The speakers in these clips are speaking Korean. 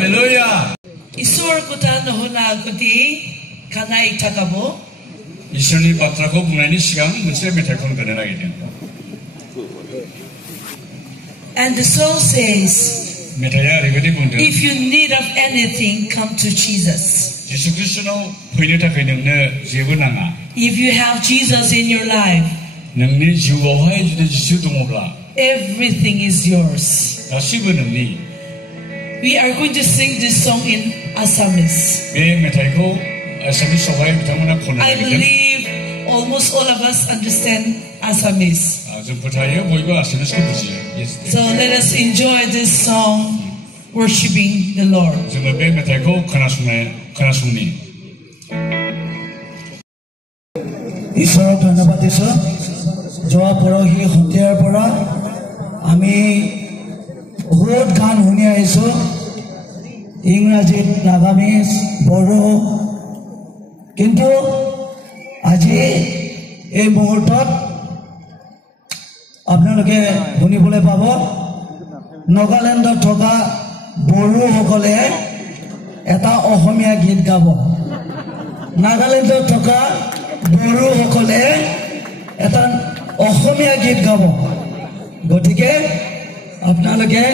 할렐루야. Isur ko ta no huna kuti kanai takabo. 이스라엘 바트라고 부나니 시간 문제 메타콘 그러나게 된. And the song says, 메타야 리베디 본데. if you need of anything, come to Jesus. 예수 그리스도 보이는다 그는네 제분나가. If you have Jesus in your life, 능니 지워해 주는 지수도 몰라. everything is yours. 다시는 능니. We are going to sing this song in Assamese. 매 메타이고 아사미스 소화에 비타민을 I 보내게 된. believe almost all of us understand Assamese. 좀 부탁해요. 보이고 아사미스 부지. So let us enjoy this song, worshiping the Lord. 정말 매 메타이고 가나송니. ঈশ্বৰক ধন্যবাদ দিছোঁ যোৱা পৰহি সন্ধিয়াৰ পৰা আমি বহুত গান শুনি আহিছোঁ ইংৰাজীত নাগামিজ বড়ো কিন্তু আজি এই মুহূৰ্তত আপোনালোকে শুনিবলৈ পাব নাগালেণ্ডত থকা বড়োসকলে এটা অসমীয়া গীত গাব নাগালেণ্ডত থকা বড়োসকলে এটা অসমীয়া গীত গাব গতিকে আপোনালোকে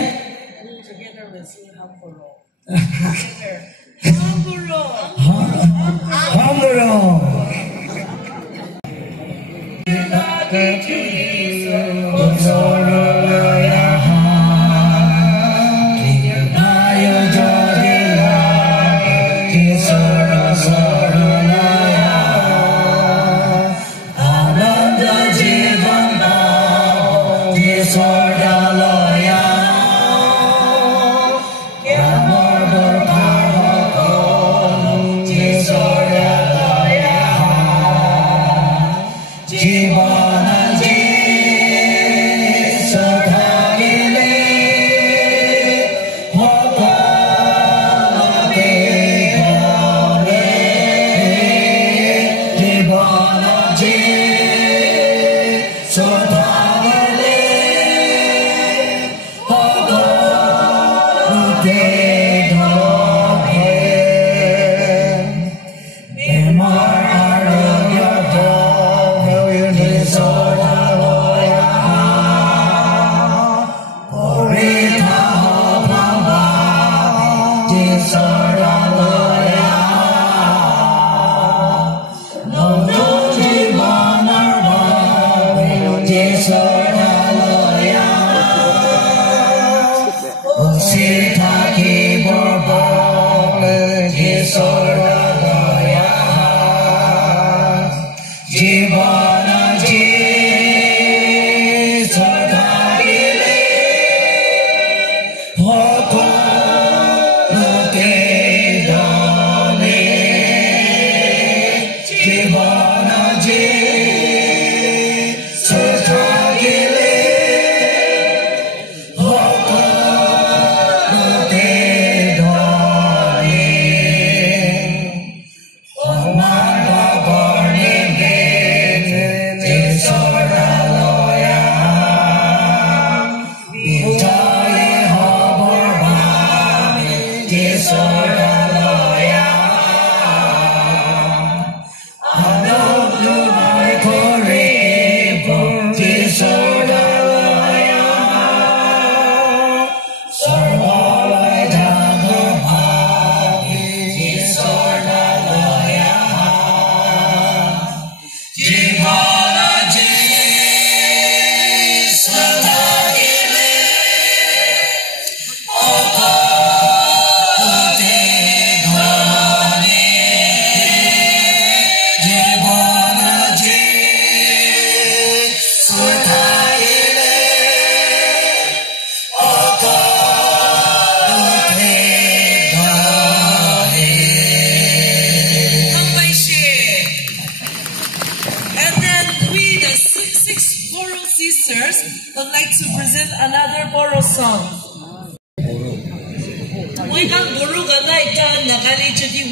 would like to present another Boro song.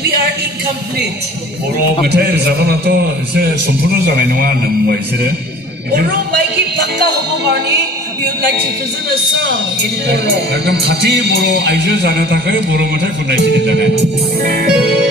We are incomplete. Boro metai zabana to se sempurna janai nonga namwa isere. Boro maiki pakka hobo karni we would like to present a song in Boro. 그럼 같이 보러 아이들 자녀다가 보러 못할 군날 시대잖아요.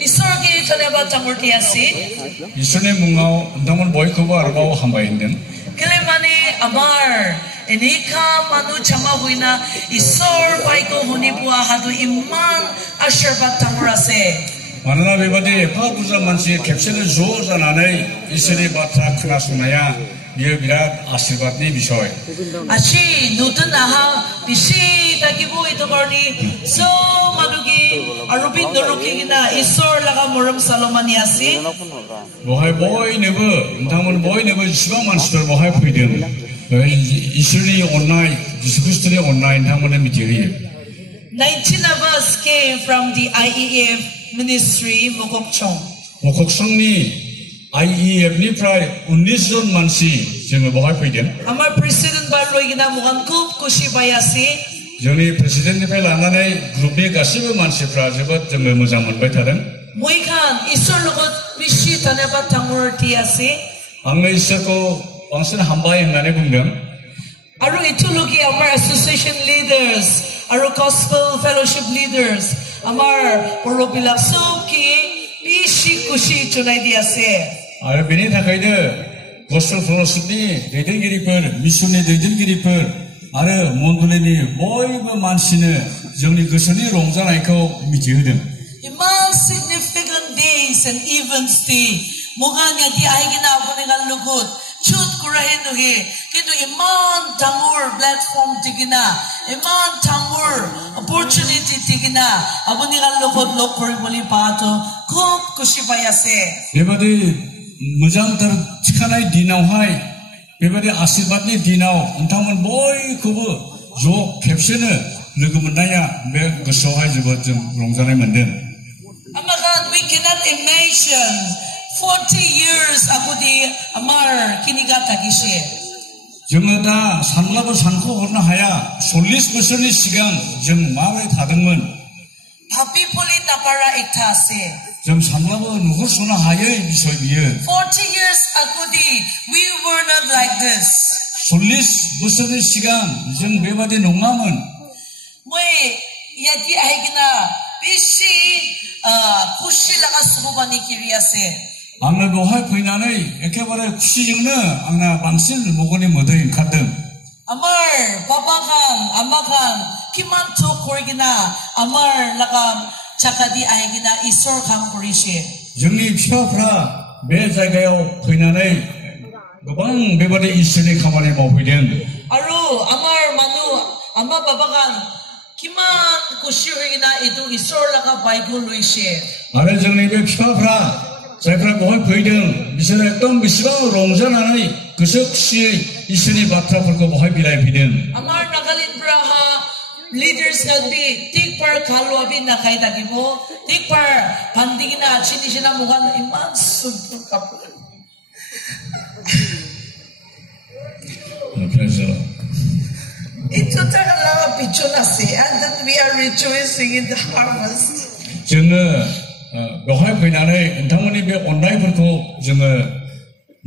Isorgi Chaleba Tangurtiasi, 이선의 문가오 운동을 모이코고 알아보고 한바인등 Kilemani Amar, Enika Manu Chamahuina, Isor Baiko Hunibua Hadu Iman Asherbat Tangurase. 마누나 베바디 파부자 만시 캡슐을 조자나네 이선의 바타 크나스나야 미어비라 아실바드니 비쇼이 Ashi Nutanaha, Bishi Takibu Itogorni, so Manugi, Arubin Dorukina, Isor Laga Murum Salomaniasi. 뭐할 보이 네버 운동을 보이 네버 시방 만스터 뭐할 보이든 이선의 온라인 디스쿠스들이 온라인 한번에 미디어리 19 of us came from the IEF ministry, Mokokchong. 목곡성리 IEF니 프라이 19전 만시 지금 뭐할 보이든 Amar President Barloigina Mugankup Kushibayasi. जोंनि प्रेसिडेन्टनिफ्राय लानानै ग्रुपनि गासैबो मानसिफ्रा जोबोद जोङो मोजां मोनबाय थादों Moikan Isor Logot Bishi Taneba Tangurtiasi. आङो इसोरखौ बांसिन हामबाय होननानै बुंदों Aru Itulugi Amar Association leaders, Aru Gospel Fellowship leaders, Amar Porobilak Sobki, Bishi Kushi Chunaidiase. आरो बेनि थाखायनो गस्पेल फेल'शिपनि दैदेनगिरिफोर मिसननि दैदेनगिरिफोर आरो मण्डलीनि बयबो मानसिनो जोंनि गोसोनि रंजानायखौ मिथिहोदों Imang significant days and events di Muganya di Aigina Abunigal Lugut, Chut murahin nuhi. Kito iman tangur platform tigina. Iman tangur opportunity tigina. Abo ni kalukod lokori boli pato. Kop kushipayase. बेबादि मोजांथार थिखानाय दिनावहाय बेबादि आशीर्वादनि दिनाव नोंथांमोन बयखौबो ज' खेबसेनो लोगो मोननाया बे गोसोआवहाय जोबोद जों रंजानाय मोनदों. Amakan, we cannot imagine 40 years akudi amar kinigata gishe. जोङो दा सानब्लाबो सानख'हरनो हाया 40 बोसोरनि सिगां जों माबोरै थादोंमोन. Happy poli tapara iktase. जों सानब्लाबो नुहुरस'नो हायै बिसय बियो. 40 years akudi, we were not like this. 40 बोसोरनि सिगां जों बेबादि नङामोन. Moi yati ahigina bishi kushi laga subani kiriyase. आंनो बेवहाय फैनानै एखेबारे खुसिजोंनो आंना बांसिन मगनि मोदै ओंखारदों. Amar babakan amakan kiman to korigina amar lagam chakadi ahigina isor kham korishe. जोंनि बिफाफ्रा बे जायगायाव फैनानै गोबां बेबादि इसोरनि खामानि मावफैदों. Aru amar manu ama babakan kiman kushi hoigina itu isor laga baiko luishe. आरो जोंनि बे बिफाफ्रा जायफ्रा बेवहाय फैदों बिसोरो एकदम बेसेबां रंजानानै गोसो खुसियै इसोरनि बाथ्राफोरखौ बेवहाय बिलाइफैदों. Amar Nagalin Braha leaders nagbi tikpar kalwabi nakai tagibo tikpar pandigina chinisina mugan iman subur kapu. Praise the Lord. Ito talaga pichona se, and that we are rejoicing in the harvest. जोङो बेवहाय फैनानै नोंथांमोननि बे अननायफोरखौ जोङो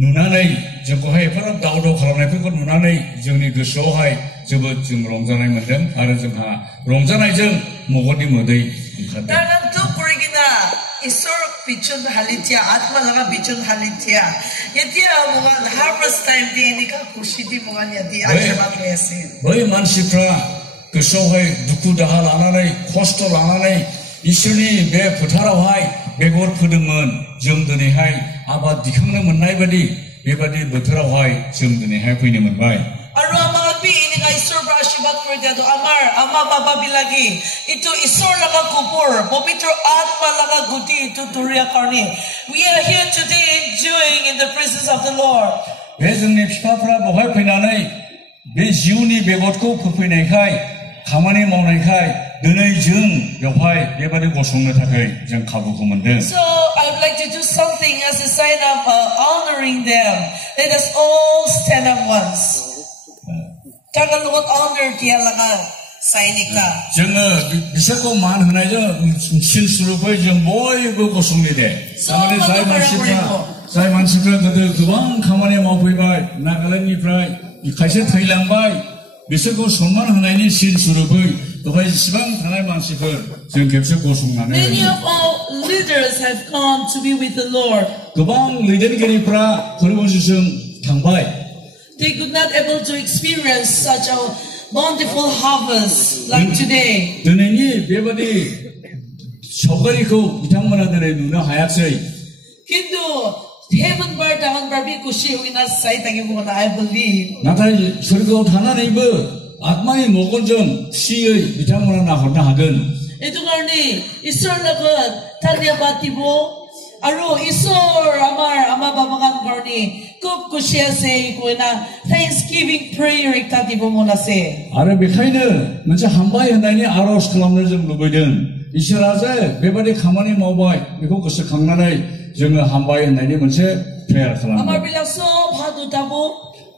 नुनानै जोंखौहाय एफाराब दावदाव खालामनायफोरखौ नुनानै जोंनि गोसोआवहाय जोबोद जों रंजानाय मोनदों आरो जोंहा रंजानायजों मगनि मोदै ओंखारदों. Dalam tu kurigina isor pichon halitia atma laga pichon halitia. Yatia mugan harvest time di ini ka kushidi mugan yati ashabat lesi. बै मानसिफ्रा गोसोआवहाय दुखु दाहा लानानै खस्थ' लानानै इसोरनि बे फोथारावहाय बेगर फोदोंमोन. जों दिनैहाय आबाद दिखांनो मोननाय बादि बेबादि बोथोरावहाय जों दिनैहाय फैनो मोनबाय. Aru amabi ini ka isor pra ashabat kurigina tu amar ama baba bilagi itu isor laga kupur popitro atma laga guti itu turia karni. We are here today enjoying in the presence of the Lord. बे जोंनि बिफाफ्रा बेवहाय फैनानै बे जिउनि बेगरखौ फोफैनायखाय खामानि मावनायखाय दिनै जों बेवहाय बेबादि गसंनो थाखाय जों खाबुखौ मोनदों. So I would like to do something as a sign of honoring them. Let us all stand up once. Tagalog honor tiya laga sainika. जोङो बिसोरखौ मान होनायजों सिन सुरुपै जों बयबो गसंनि दे. थारमाने जाय मानसिफ्रा गोदो गोबां खामानि मावफैबाय नागालेण्डनिफ्राय खायसे थैलांबाय बिसोरखौ सनमान होनायनि सिन सुरुपै बेवहाय जेसेबां थानाय मानसिफोर जों खेबसे गसंनानै Many of our leaders have gone to be with the Lord. गोबां दैदेनगिरिफ्रा फोरबोजों थांबाय. They could not able to experience such a bountiful harvest like today. दिनैनि बेबादि सावगारिखौ बिथांमोना दिनै नुनो हायाखै. Kintu heaven bar tahan barbi kushi hoina sai tangi mona I believe. नाथाय सोरगोआव थानानैबो आत्मानि मगनजों खुसियै बिथांमोना नाहरनो हागोन. Itu karni isor lagot धन्यवाद दिबो aru isor amar ama babakan karni kub kushi ase koina thanksgiving prayer ekta dibo mona se. आरो बेखायनो मोनसे हामबाय होननायनि आरज खालामनो जों लुबैदों. इसोरा जे बेबादि खामानि मावबाय बेखौ गोसोखांनानै जोङो हामबाय होननायनि मोनसे प्रेयार खालामो. Amar bilang so hadu tabo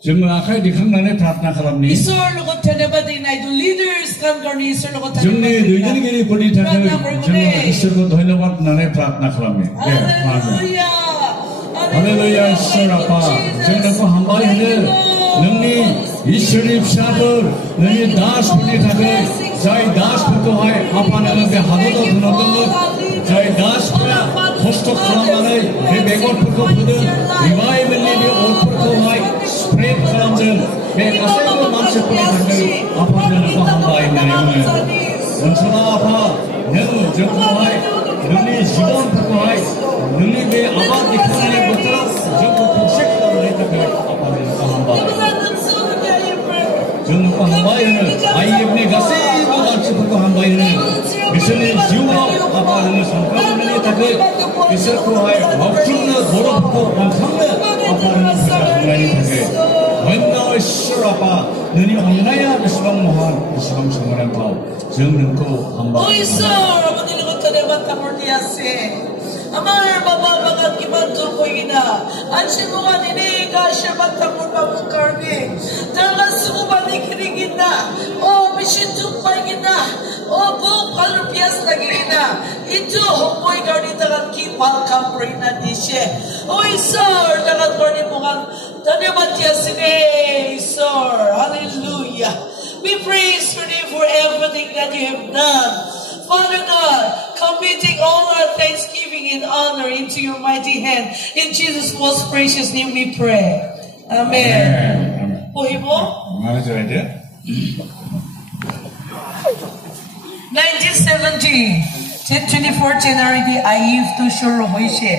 जोङो आखाइ दिखांनानै प्रार्थना खालामनि. isor lagot धन्यवाद dinai the leaders kan karni isor lagot जोंनि धन्यवाद. दैदेनगिरिफोरनि थाखाय जोङो इसोरखौ धन्यबाद होननानै प्रार्थना खालामो. Hallelujah. हालेलुया इसोर आफा जों नोंखौ हामबाय होनो नोंनि इसोरनि फिसाफोर नोंनि दासफोरनि थाखाय जाय दासफोरखौहाय आफा नोङो बे हादराव दोनहरदोंमोन जाय दासफोरा खस्थ' खालामनानै बे बेगरफोरखौ फोदों रिभाइभेलनि बे अरफोरखौहाय स्प्रेड खालामदों बे गासैबो मानसिफोरनि थाखाय आफा नोंखौ हामबाय होननानै बुङो. अनसुला आफा नों जोंखौहाय नोंनि जिबनफोरखौहाय नोंनि बे आबाद दिखांनायनि बोथोराव जोंखौ खौसे खालामनायनि थाखाय आफा नोंखौ 마치고 한바이는 IF니 가세고 마치고 한바이는 미션이 지우고 아빠는 성과는 타게 미션코하이 막중나 돌아보고 방상에 아빠는 사랑이 타게 원나의 시라파 너니 황나야 비스방 모한 비스방 성원한 거 정능고 한바 Oiso, ramadili ko taneman tamordiase. Amar baba mga kimanto ko ina. Ansi mo nga niniga siya matamor mabukarni. Daga suba ni kirigina. O misitupay gina. O go palupias lagi gina. Ito homoy karni daga kipal kampre na disye. Oiso, daga karni mo nga taneman tiyasine. Oiso, hallelujah. We praise your name for everything that you have done. Father God, committing all our thanksgiving and honor into your mighty hand. In Jesus' most precious name we pray. Amen. Buhay mo? 맞아 이제 1970, 24 January, the Ayif to Shuru Hoishe.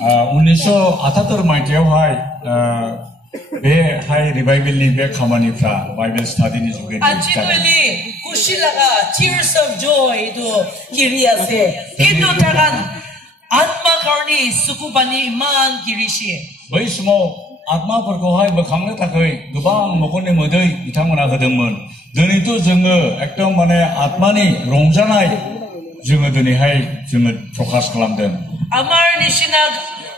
1978 마이티어하이 배 하이 리바이블리 배 가마니프라 바이블 스타디니 주게 Actually, Kushilaga, tears of joy to Kiriase. Ito tagan, Atma Karni, Sukubani Man Kirishi. बैसमाव आत्माफोरखौहाय बोखांनो थाखाय गोबां न'खरनि मोदै बिथांमोना होदोंमोन दिनैथ' जोङो एकदम माने आत्मानि रंजानाय जोङो दिनैहाय जोङो प्रकाश खालामदों Amar Nishinag,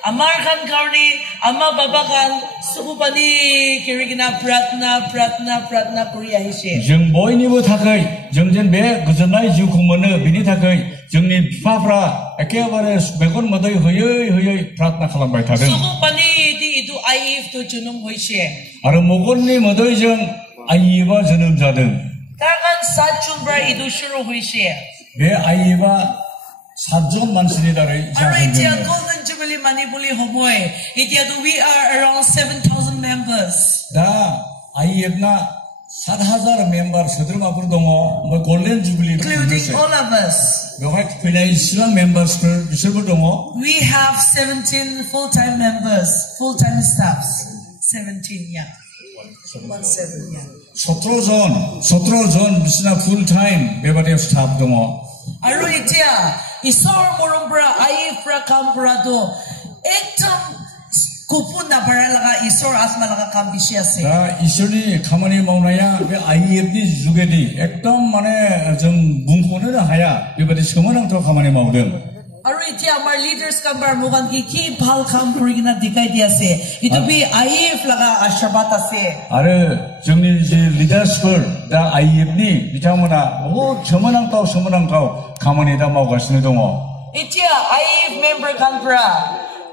Amar Khan Karni, Amma Babakan, Sukubani Kirigina Pratna Korea Hishe. जों बयनिबो थाखाय जों जेन बे गोजोननाय जिउखौ मोनो बिनि थाखाय जोंनि बिफाफ्रा एखेबारे मेगन मोदै होयै प्रार्थना खालामबाय थादों Sukubani di itu Ayif to Junum Hoishe. आरो मेगननि मोदैजों आइयेबा जोनोम जादों Tagan Satchumbra itu Shuru Hoishe. बे आइयेबा 7জন मानसिनि दारै Alright, जादों Golden Jubilee Manipuli Homoy. We are around 7,000 members. दा आइयेबना 7,000 मेम्बार सोद्रोमाफोर दङ ओमफ्राय 골든 जुबिलि도 Including all of us. बेवहाय फैनाय इसिबां मेम्बार्सफोर बिसोरबो दङ We have 17 full-time members, full-time staffs. 17, yeah. 17, yeah. 17জন बिसोरना फुल टाइम बेबादि स्टाफ दङ Aruitia, Isor Murumbra, Ayifra Kambrado, Ektam Kupuna Paralaga, Isor Asmalaga Kambishiase. दा इसोरनि खामानि मावनाया बे आइएफनि जुगेदि एकदम माने जों बुंख'नो हाया बेबादि सोमोनांथाव खामानि मावदों Aruitia, our leaders Kambar Mugan Ki Pal Kambrigina Dikaidiase. It will be Ayif Laga Ashabatase. आरो जोंनि जे लिडार्सफोर दा आइएफनि बिथांमोना बहुद सोमोनांथाव खामानि दा मावगासिनो दङ Itia, Ayif member Kambra,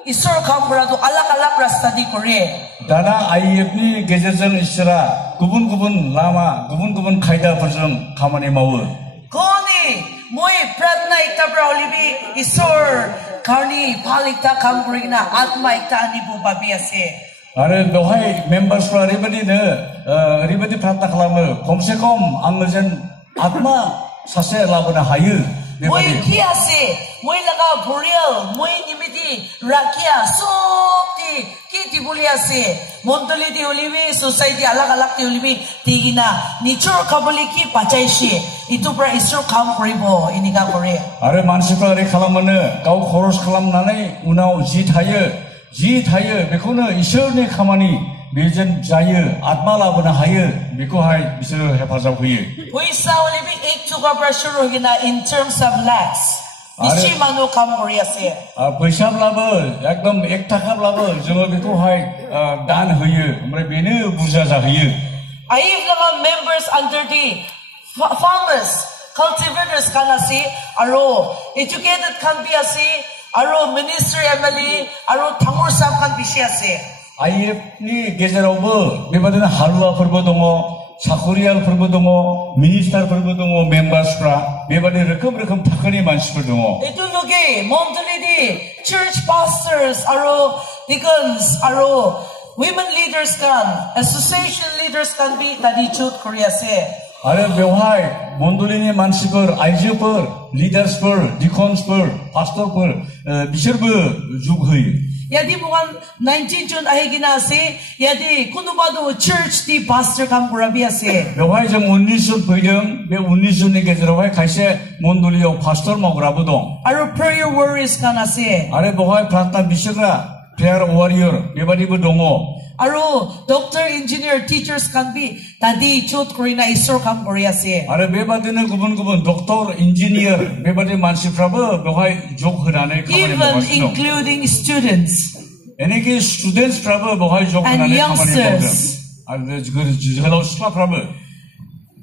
Isor Kambra to alak rastadi kore. दाना आइएफनि गेजेरजों इसोरा गुबुन लामा गुबुन खायदाफोरजों खामानि मावो Koni, Moi Pratna Itabra Olivi, Isor, Karni, Palikta Kambrigna, Atma Itani Bubabiase. आरो बेवहाय मेम्बार्सफ्रा ओरैबायदि प्रार्थना खालामो खमसे खम आङो जेन आत्मा सासे लाबोनो हायो Moi बेबायदि Kiase, Moi Laga Burial, Moi Nimiti, Rakia, Sopti, Kiti Buliase, Montoli di Olivi, Society alak di Olivi, Tigina, Nichur Kaboliki, Pachaishi, Itubra Isur Kambribo, Iniga Korea. आरो मानसिफ्रा ओरै खालामोनो गाव खरस खालामनानै उनाव जि थायो बेखौनो इसोरनि खामानि बेजों जायो आत्मा लाबोनो हायो बेखौहाय बिसोरो हेफाजाब होयो We saw Olivi Ek Tukabra Shurugina in terms of lakhs. Nishi Manu Kamboria say. फैसाब्लाबो एकदम 1 थाखाब्लाबो जोङो बेखौहाय दान होयो ओमफ्राय बेनो बुरजा जाहैयो I have members under the farmers, cultivators kanasi, aro educated can be asi, aro minister MLA, aro Thamur Sab can be asi. आइएफनि गेजेरावबो बेबादिनो हालुवाफोरबो दङ साखरियालफोरबो दङ मिनिस्टारफोरबो दङ मेम्बार्सफ्रा बेबादि रोखोम थाखोनि मानसिफोर दङ Itu loge Montalidi church pastors, aro deacons, aro women leaders can, association leaders can be Tadichut Korea say. आरो बेवहाय मण्डलीनि मानसिफोर आइजोफोर लिडार्सफोर डिकन्सफोर पास्टरफोर बिसोरबो जुग होयो Yadi bukan 19 June ahigina ase. Yadi kunubado church di pastor kam kurabi ase. 묘하이 정 운리수 보이름 매 운리수니 계절하이 가시에 몬돌리오 파스토 먹으라부동 Aro prayer warriors kan ase. 아래 묘하이 프라타 비셔가 prayer warrior 메바디부 동어 Aro doctor, engineer, teachers kan bi tadi chot korina isor kam kori ase. 아래 메바디는 구분 독tor 인지니어 메바디 만시프라브 묘하이 족 흔하네 가만히 Even 먹었어 including students 에네기 스튜던트 프라브 묘하이 족 and 흔하네 가만히 먹었어 youngsters. 아래 그 hello 스타 프라브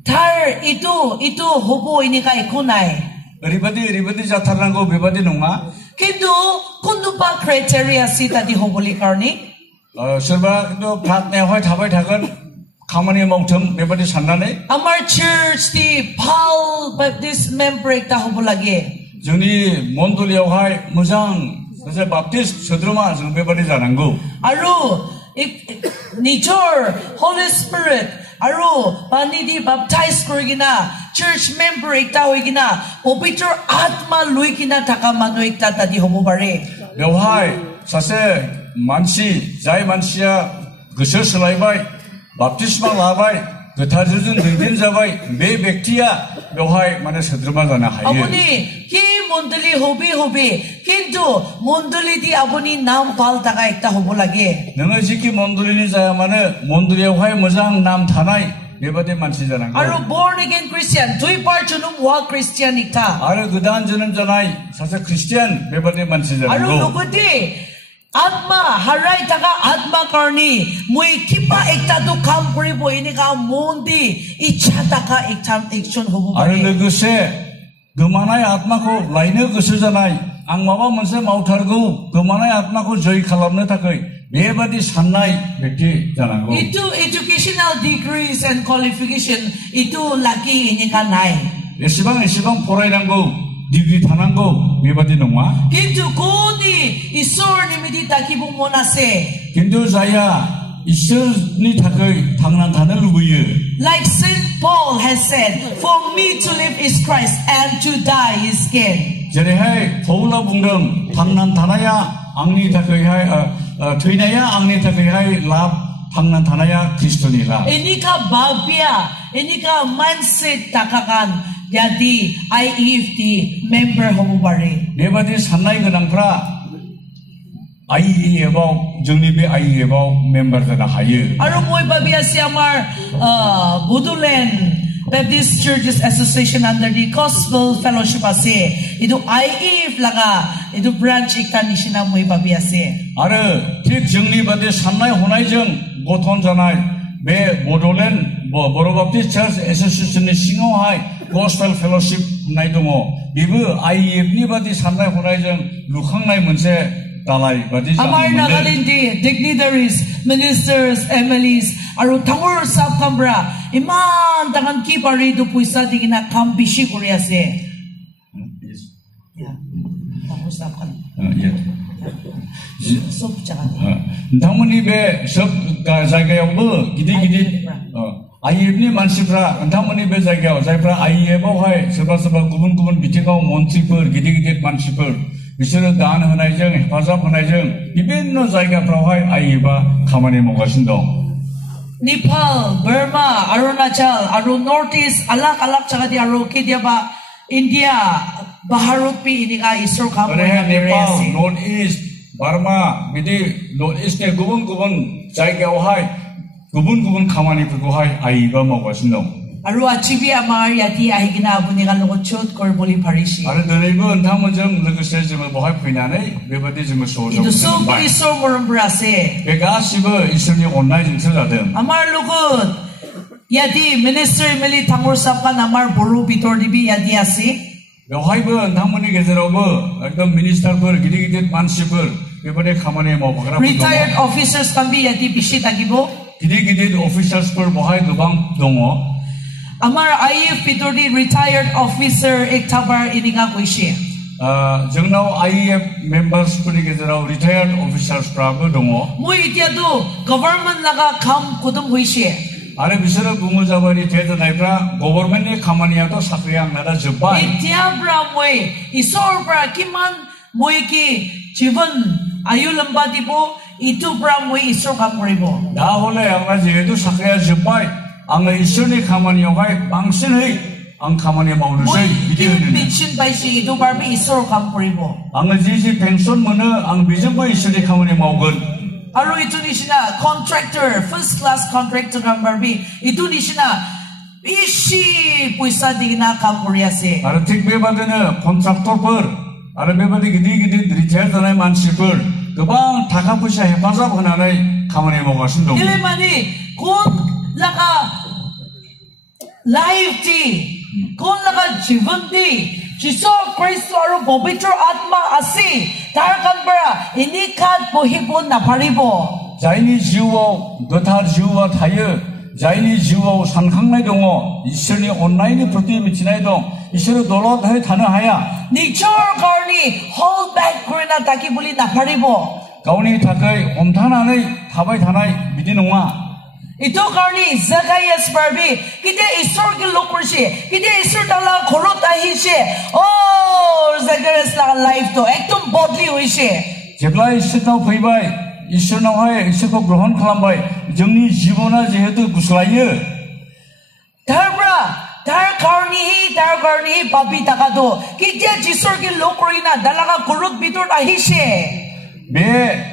Tar itu hobo ini ka ikunay. 리바디 자타라고 메바디 농마 Kintu kundu ba criteria si tadi hoboli karni? 설마 또 프라트네 호이 타바이 타건 가만히 먹점 메바디 산나네 Amar church di Paul Baptist member ekta hobolagi. 저니 몬돌리오 하이 무장 그래서 바프티스트 서드로마 저 메바디 자랑고 Aru nijor Holy Spirit aru pani di baptize korigina church member ekta hoigina popitro atma luikina taka manu ekta tadi hobobare. 묘하이 사세 만시 자이 만시야 그셔 슬라이바이 바프티스마 라바이 그타르준 등진 자바이 매 백티야 묘하이 만에 서드로마 자나 하이 Abuni ki mondali hobi kintu mondali di abuni nam pal taka ekta hobolagi. 너는 지키 몬돌리니 자야만은 몬돌리오 하이 무장 남 타나이 메바디 만시 자랑고 Aru born again Christian dui par chunum wa Christian ikta. 아르 그단 저는 자나이 사세 크리스티안 메바디 만시 Aru 자랑고 lugudi atma harai taka atma karni mui kipa ekta tu kam kuri bo ini ka mondi icha taka ekta action hobo 아르 bare. 그세 그만의 아த்마코 라이너 그서잖아이 악마바 मनसे 마우타르고 그만의 아த்마코 저희 칼람네 타거이 메바디 산나이 백티 자랑고 Itu educational degrees and qualification itu lagi ini ka nai. 예시방 포라이랑고 디그리 타난고 메바디 농마 Kintu kuni isor ni midi takibong monase. 근데 자야 이슬니 타거이 당난 타는 루부여 Like Saint Paul has said, for me to live is Christ and to die is gain. 제레하이 포울라 붕டம் 당난 타나야 앙니 타거이 하이 트이나야 앙니 타거이 하이 랍 당난 타나야 그리스도니라 Ini ka babia, ini ka mindset takakan. Jadi IEFT member hobubari. 네바디 산나이 그낭프라 아이예바오 정립의 아이예바오 멤버들나 하여 Aro mo'y babia si Amar Budulen Baptist Churches Association under the Gospel Fellowship ase. Itu IEF laga, itu branch ikta ni sina mo'y babia se. 아르 틱 정립의 산나이 호나이정 고톤자나이 매 모돌렌 보로바프티스트 처치 애소시에이션의 싱어하이 고스펠 펠로십 나이동어 비브 IEF니 바디 산나이 호나이정 루캉나이 문세 달라이 바디 Amar nagalindi dignitaries, ministers, MLEs, aro tangor sab kambra iman tangan ki pari do puisa digina kam bishi kuri ase. Yeah. Tangor sab kan. 예. Sob jaga. 당문입에 섭 자가야고 기디기디 IEF니 만시프라 당문입에 자가야 자이프라 IEF하이 서바서바 구분 비티가 몬티퍼 기디기디 만시퍼 비서는 단 하나이정 해파잡 하나이정 이벤노 자기가 프라하이 아이바 가만히 먹으신다. Nepal, Burma, Arunachal, Aru Northeast, alak jaga di Aru Kedia ba India, Baharut pi ini ka isor kam 그래 네팔, 노트이스트, 바르마, 미디 노트이스트의 구분 자기가 구분 가만히 두고 아이바 먹으신다. Aru achibi amar yati ahigina abuni ka logochot kor boli parishi. 아래 너희는 당문 좀 그것을 좀 뭐할 거냐네. 매번에 좀 소조. Itu so isor morom brase. 내가 시버 이슬이 온라인 인터넷은 Amar lugod yati minister meli tangor sapkan amar boru bitor dibi yati asi. 여하이번 당문이 계절하고 어떤 미니스터들 기디기디 만시벌 매번에 가만히 뭐 먹으라. Retired officers kan bi yati bishi tagibo. 기디기디 오피셜스들 뭐할 그방 동어. Amar IEF bitor di retired officer ektabar ini ka kuishi. 정나우 IEF 멤버스들이 계절하고 리타이어드 오피셜스라고 동어. Mo itiado government laga kam kodum kuishi. 아래 비서를 부모자벌이 대전하이프라 고버먼의 가만히야도 사크양 나라 접바. Itiabra moy isor pra kiman moy ki jivan Ayu lembadi po, itu pra mo isor kamuri po. 나 원래 양가지에도 사케야 즈바이 앙의 이선의 가만히 여가에 방신의 앙 가만히 마우는 Mo 새 이기는 bitchin pa si itu barbi isor kamuri po. 앙의 지지 뱅손 문어 앙 미정과 이선의 가만히 마우건 Aro itu ni sina contractor, first class contractor ng barbi. Itu ni sina ishi puisa di na kamuri ase. 아르 택배받는 콘트랙터들 아르 배받이 기디 리타이어드나의 만실들 그방 다카푸샤 해파사 하나의 가만히 먹었습니다. Ilimani kung laka life di, kung laka jivan di, Jiso Kristo aro pabitro atma asi, tarkan bara inikat pohipon na paribo. 자인이 지우어 너타 지우어 타여 자인이 지우어 상항나이 동어 이선이 온라인에 프로티미 지나이 동 이선이 놀러다해 타나하야 Nature karni hold back kurina taki buli na paribo. 가오니 타카이 옴타나의 타바이 타나이 미디농아 Ito karni Zacchaeus barbi, kita isor ki lokor siya, kita isor tala korot ahi siya. Oh, Zacchaeus la life to, ekdom bodily hui siya. 제블라이 시타오 페이바이 이선나와의 이선को ग्रहण खालामबाय जोंनि जिबना जिहेतु गुस्लायो Dar karni papi takado, kita jisor ki lokorina dalaga korot bitor ahi siya. 매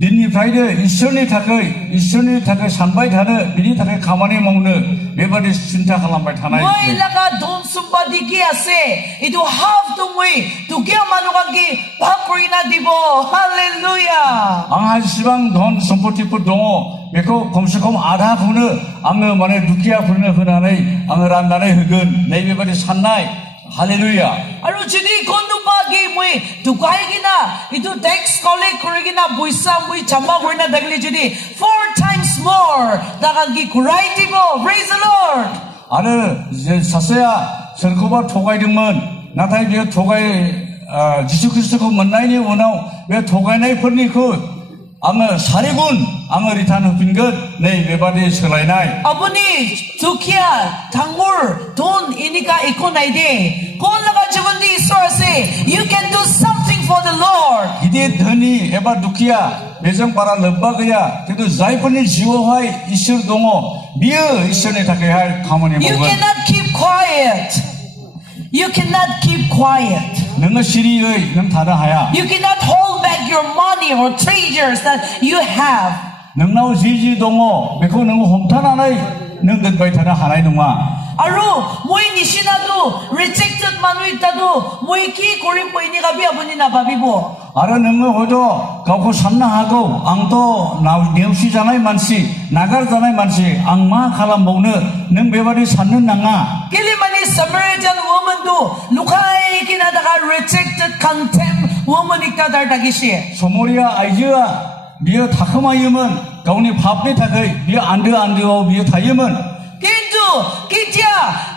니니프라이드 이선이 타카이 산바이 타는 미니 타카이 가만히 먹는 매바디 신타 칼람바이 타나이 Moy laka don sumbadi ki ase, ito have to moy, to kya manukan ki pakurina dibo. Hallelujah. 앙한 시방 돈 선포티프 동어 메코 검색하면 아다 부는 앙의 만에 누키야 부르는 흔한의 앙을 안나의 흑은 내 매바디 산나이 할렐루야 Aro jidi kondo pa gi moy, to kaya gina, ito text collect kurigina buisa moy chamba kurina dagli jidi 4 times more. Dakagi kuray dibo. Praise the Lord. 아는 이제 사서야 설코바 토가이 등은 나타이 비어 토가이 지수 그리스도가 만나이니 원하오 왜 토가이나이 펀니 그 앙을 사리군 앙을 리타는 빈것 내 외바디 설라이나이 Abuni, tukia, tangur, don inika ikonaide. Kung laga jibandi isor ase, you can do something for the Lord. 이데 더니 에바 두키야 매정 바라 럽바그야 그래도 자이펀니 지워화이 이슬 동어 미어 이슬에 닿게 할 가문이 You 먹은 cannot keep quiet. You cannot keep quiet. 너가 시리의 넌 다다하야 You cannot hold back your money or treasures that you have. 능나우 지지 동어 메코 능고 홈타나나이 능든 바이 타나 하나이 동아 Aro, moy nishinado, rejected manuitado, moy ki koripo inikabi abuni na babibo. 알아 능고 호도 가고 삼나하고 앙도 나우 네우시잖아이 만시 나가르잖아이 만시 앙마 칼람 먹는 능 배바리 산는 낭아 Kilimani Samaritan woman do, lukay kinadaga rejected contempt woman ikadar dagishi. 소모리아 아이즈야 미어 타크마이음은 가오니 밥에 타그 미어 안드오 미어 타이음은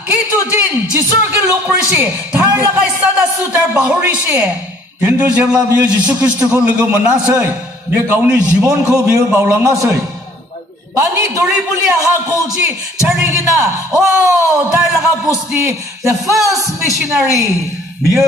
Kitu din, jisur ki lokrishi, tar lakay sada sutar bahurishi. 겐도 젤라 미어 지수 그리스도고 르고 만나서이 미어 가오니 지본코 미어 바울랑가서이 Bani doribuli aha kolji, charigina, oh, tar laka posti, the first missionary. 미어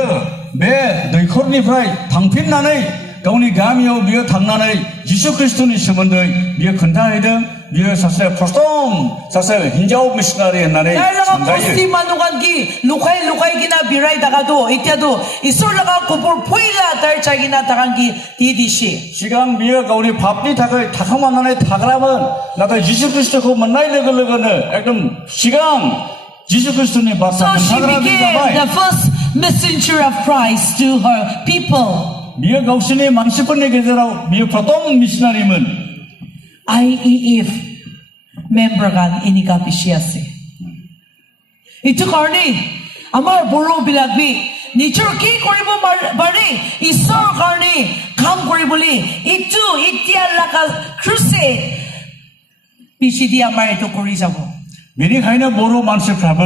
매 너희코르니 프라이 당핀나의 가오니 가미오 미어 당나의 지수 그리스도니 시몬의 미어 근타이등 미어 사세 포스톰 사세 힌자오 미시나리 옛날에 Tar laka posti 상가이 manukan ki, lukay gina biray takado, ityado, isur laka kupur puila tar chagina takangi didishi. 시간 미어 가오니 밥이 타그 타카만나의 타그라면 나도 지수 그리스도고 만나이 르글르거는 एकदम 시간 지수 그리스도니 So 바사 she 타그라비 became 가바이 the first messenger of Christ to her people. 미어 가우신이 망시번에 계절하고 미어 프로톰 미시나리면 IEF member kan inika bishiyase. Ito karni, amar boro bilagbi, nature ki koribo bari, isor karni, kam koriboli, ito itya laka crusade, bishidi amar ito korijabo. 미리 가이나 모로 만세 프라브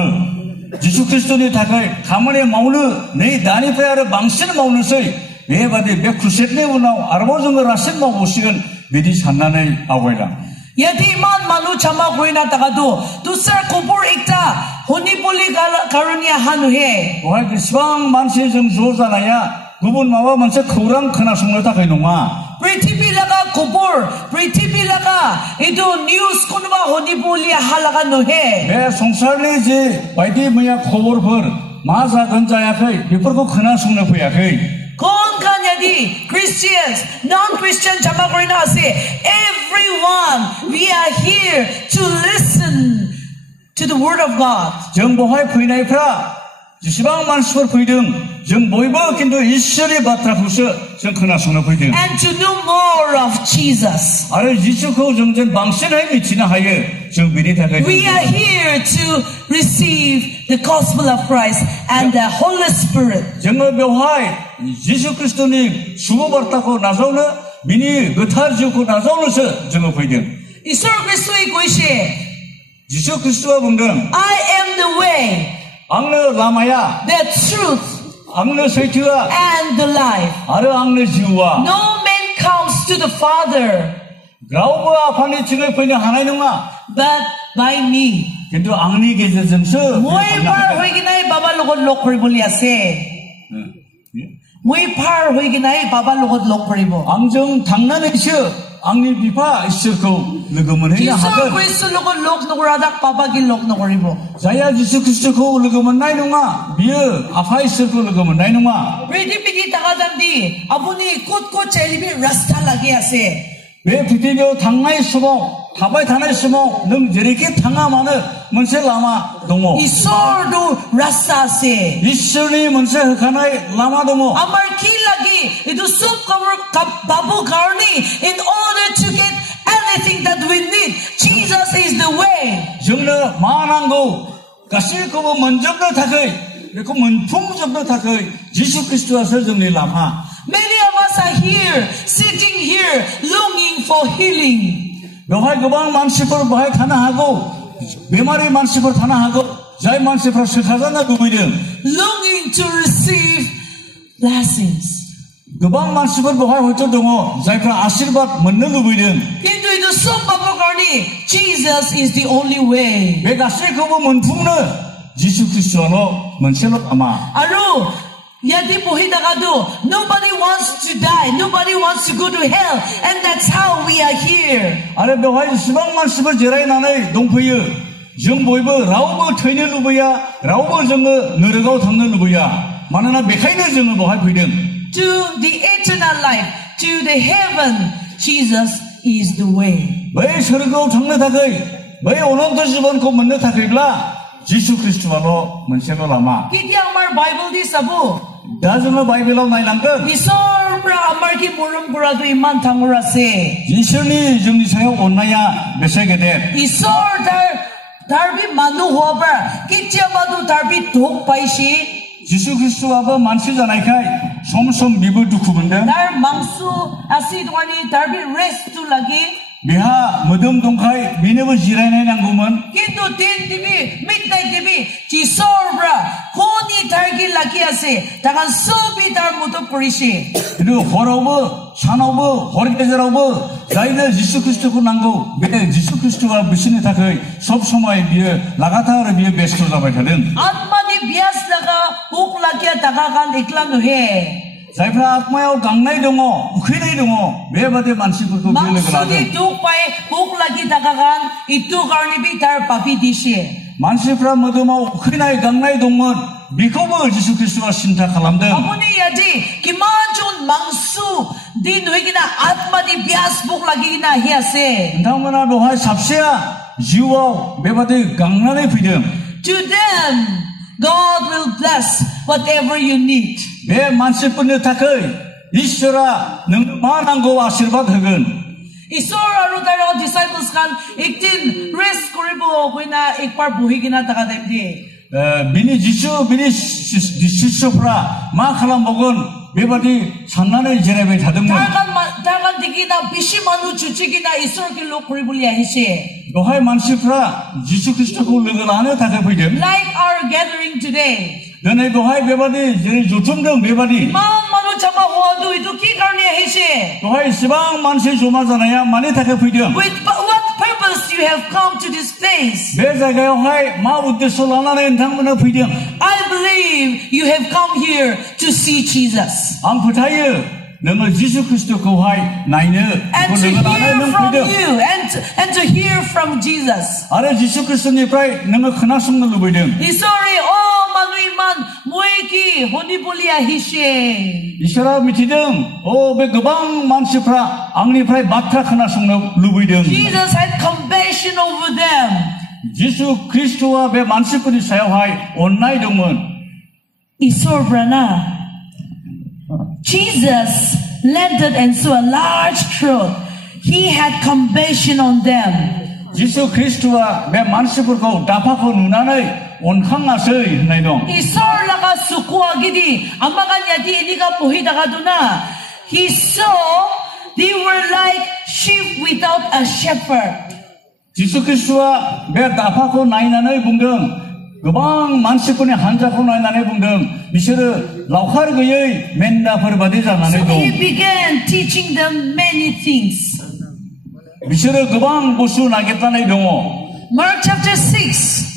지수 그리스도니 다가 가만히 마우는 내 나니 프야를 망신을 마우는 서이 왜 바디 몇 크루세트네 우나 아르보정거 라신 마고 시간 미디 산나네 아고이라 Yadi man manu chama koina takado, dusar kubur ikta, honipoli karunya hanuhe. 와 시방 만세 좀 조사나야 구분 마와 만세 크우랑 크나 송로다 가이노마 Prithibilaga kubur, Prithibilaga itu news kunba honi boli halaga nohe. 내 송살리 제 바이디 뭐야 코버퍼 마사 건자야케 비퍼고 크나송나 부야케 Kon kanyadi Christians, non-Christian chamakorina ase. Everyone, we are here to listen to the word of God. 정보화의 부인아이프라 지시방 만수를 부이등 정보이버 긴도 이시리 바트라쿠스 정크나송나 부이등 And to know more of Jesus. 아래 지수코 정전 방신의 미치나 하여 정비리 다가 We are here to receive the gospel of Christ and the Holy Spirit. 정어묘화의 지수 그리스도니 수고받다고 나서는 미니 그탈 지고 나서는서 정어 부이등 이서 그리스도의 것이 지수 그리스도와 본등 I am the way, 악너 라마야 the truth, 악너 세트와 and the life. 아르 악너 지우와 No man comes to the Father 라우브와 판이 지금 보이는 하나님아 but by me. কিন্তু 악니 계절점서 Moi par hoiginai baba logot lok koriboli ase. Moi par hoiginai baba logot lok koribo. 앙정 당난에서 악니 비파 있을고 느금은 해야 Iso 하거든 Kristo logot lok nokoradak baba gil lok nokoribo. 자야 지수 그리스도고 느금은 나이누가 미어 아파 있을고 느금은 나이누가 Pwede takadamdi abuni kot chelibi rasta lagi ase. 왜 비디오 당나이 수모 타바이 타나이 수모 능 저렇게 당하면은 문세 라마 동호 Isordo rasta ase. 이슬이 문세 흑하나이 라마 동호 Amar kilagi itu sub cover babu garni in order to get anything that we need. Jesus is the way. 정너 만한 거 가실 거고 먼저도 다거이 그리고 문풍점도 다거이 지수 그리스도와서 정리 라마 Many of us are here, sitting here, longing for healing. 묘할 그방 만시퍼 뭐할 타나하고 메마리 만시퍼 타나하고 자이 만시퍼 스카자나 구비든 Longing to receive blessings. 그방 만시퍼 뭐할 호조 동호 자이프 아실밭 먹는 구비든 Into the sub babu garni, Jesus is the only way. 왜 가실 거고 문풍는 지수 그리스도로 문세로 아마 Aru, yadi pohidagado, nobody wants to die, nobody wants to go to hell, and that's how we are here. 아래 묘할 시방 만시퍼 제라이 나네 동포여 정보이버 라우버 트이는 누구야 라우버 정거 너르가오 담는 누구야 만하나 메카이너 정거 뭐할 부이든 To the eternal life, to the heaven, Jesus is the way. 왜 서르가오 담는 다거이 왜 오는도 집어넣고 먹는 다거이라 지수 그리스도로 문세로 라마 Kiti amar Bible di sabu. 다정어 바이블로 나이랑건 Isorbra amar ki murum kurado iman tangurase. 이슬이 정리사요 온나야 메세게 돼 Isor darbi manu huabra. Kiti amadu darbi dog paishi. 지수 그리스도와 만시잖아이카이 솜솜 미불 두쿠근데 Dar mangsu asid wani darbi rest tu lagi. 미하 무덤 동카이 미네버 지라이나이 난구먼 Kintu din dibi, midnight dibi, Isorbra, koni dargi lagi ase. Takan sobi dar muto purishi. 그리고 호라오버 샤나오버 호리케자라오버 자이들 지수 그리스도고 난고 왜 지수 그리스도가 미신이 다그 섭소마에 비해 라가타르 비해 베스토 잡아가든 Atmani bias laga huk lagi tagakan iklan nuhe. 자이프라 악마요 강나이 동어 우크나이 동어 매바데 만시고도 빌레 Maksudi 그라든 duk pai huk lagi tagakan itu karni bi tar papi dishi. 만시프라 모두마 우크나이 강나이 동원 미코버 지수 그리스도와 신타 칼람든 Apuni yaji kimanjun mangsu din nuhigina atmani bias huk lagi na hiase. 다음나 로하 삽세야 지와 매바데 강나이 비든 To them, God will bless whatever you need. 매 만시분의 타커이 이스라 능 만한 거 아실바 흑은 Isor aru taro disciples kan iktin rest koribo kuina ikpar buhigina takademdi. 미니 지수 미니 지수프라 마칼람 먹은 매바디 산나의 제레벨 다듬는 Tarkan digina bishimanu chuchigina isor kilo koribulya hisi. 로하의 만시프라 지수 그리스도 굴르는 안에 다가 보이든 Like our gathering today. 너네 로하의 매바디 제레 조tum등 매바디 Mang manu chama huadu itu ki karniya hisi. 로하의 시방 만시 조마잖아야 많이 다가 보이든 With what purpose you have come to this place? 매자가 로하의 마 우드솔라나는 당문에 보이든 I believe you have come here to see Jesus. 안 부타이 너는 지수 그리스도와의 나이는 and to hear from you and to hear from Jesus. 아래 지수 그리스도님의 너는 큰하심을 누비든 Isori manuiman moeki honiboliya hishe. 이스라 미티든 배 그방 만시프라 앙리프라의 마트라 큰하심을 누비든 Jesus had compassion over them. 지수 그리스도와 배 만시프리 사용하여 온나이 동문 Isorbrana. Jesus landed and saw a large crowd. He had compassion on them. 지수 그리스도와 배 만시프고 다파고 누나의 온항아서의 나이동 Isorlaga sukuagidi amaganya di iniga pohidakaduna. He saw they were like sheep without a shepherd. 지수 그리스도와 배 다파고 나이나의 붕등 그방 만시분의 한자고 나이나의 붕등 미셔를 라우카르그의 맨다퍼를 받으자 So 나네도 he began teaching them many things. 미셔를 그방 보수 나겠다는 동어 Mark chapter 6.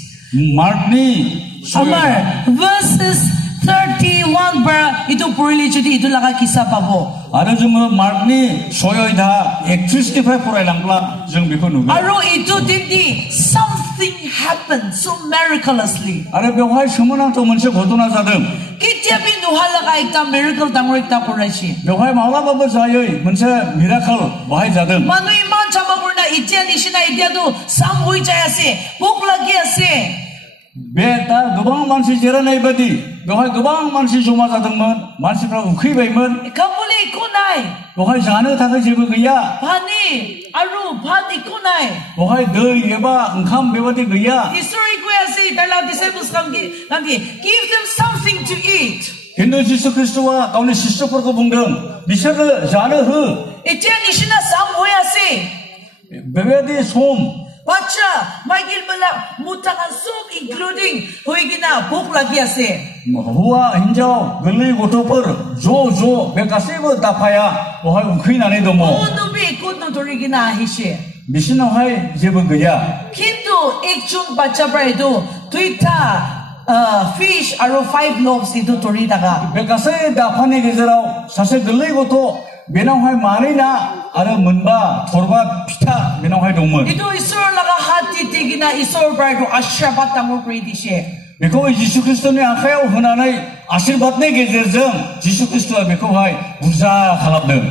마르니 Amar verses 31 bar itu purili judi itu laga kisah pabo. 아르 좀 마르니 소요이다 액트리스티파이 포라이랑라 좀 비코 누가 Aro itu dindi something happened so miraculously. 아르 병화의 서문한 또 먼저 고도나자든 Kitiabi nuhalaga ikta miracle tangor ikta purashi. 병화의 마라바버 자여의 먼저 미라클 와이 자든 Manu iman chamagurna itia nishina itiado samhui jayase boklagi ase. 배다 그방 만시 제라나이 바디 병화의 그방 만시 조마자든만 만시프라 우퀴베이면 Kamuli kunai 병화의 자네 타가 집을 그야 bhani aru bhani kunai. 병화의 너 예바 응캄 배바디 그야 History kuya dala disciples kamgi give them something to eat. 근데 지수 그리스도와 가운데 시스터퍼고 붕등 미셔를 자네 흐 Itia nishina samhui ase. 배바디 솜 Bacha, Michael Bala, mutakan soup including hoigina boklagi ase. हुआ हिंजाव गली गथ'फोर ज' बे गासैबो दाफाया बहाय उखैनानै दङ Kunubi kunu torigina ahishe. बिसिनावहाय जेबो गैया Kintu ekjun bacha bra itu tuita fish aru 5 loaves itu tori daga. बे गासै दाफानि गेजेराव सासे गोरलै गथ' बेनावहाय मानै ना आरो मोनबा थरबा फिथा बेनावहाय दंमोन Itu isor laga hati tigina isor bra itu ashabat tangor predishe. बेखौ जिसु खृष्टनि आखायाव होनानै आशीर्वादनि गेजेरजों जिसु खृष्टआ बेखौहाय बुरजा खालामदों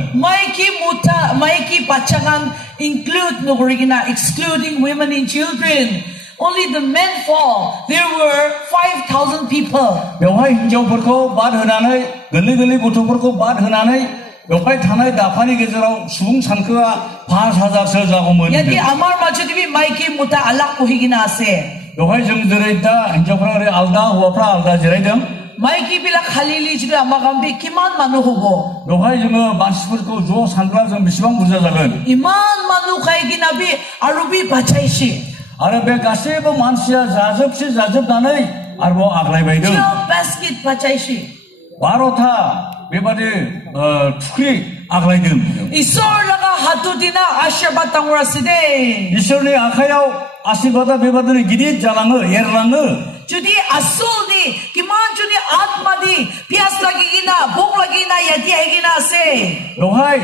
Maiki bachagan include nogorigina excluding women and children. Only the men fall. There were 5,000 people. बेवहाय हिनजावफोरखौ बाद होनानै गोरलै गथ'फोरखौ बाद होनानै बेवहाय थानाय दाफानि गेजेराव सुबुं सानखोआ 5,000सो जागौमोन Yadi amar majutibi maiki muta alak pohigina ase. बेवहाय जों जेरै दा हिनजावफ्रा ओरै आलदा हौवाफ्रा आलदा जिरायदों Maiki bila khalili jidu amagambi kiman manu hobo. बेवहाय जोङो मानसिफोरखौ ज' सानब्ला जों बेसेबां बुरजा जागोन Iman manu kaigina bi arubi bachaishi. आरो बे गासैबो मानसिया जाजोबनानै आरोबाव आग्लायबायदों 12 basket bachaishi. 12था बेबादि थुख्रि आग्लायदों Isor laga hatudina ashabat tanguraside. इसोरनि आखायाव आशीर्वादा बेबादिनो गिदिर जालाङो एरलाङो Judi asul ni kiman judi atma di pias lagi gina bok lagi na yati egina ase. बेवहाय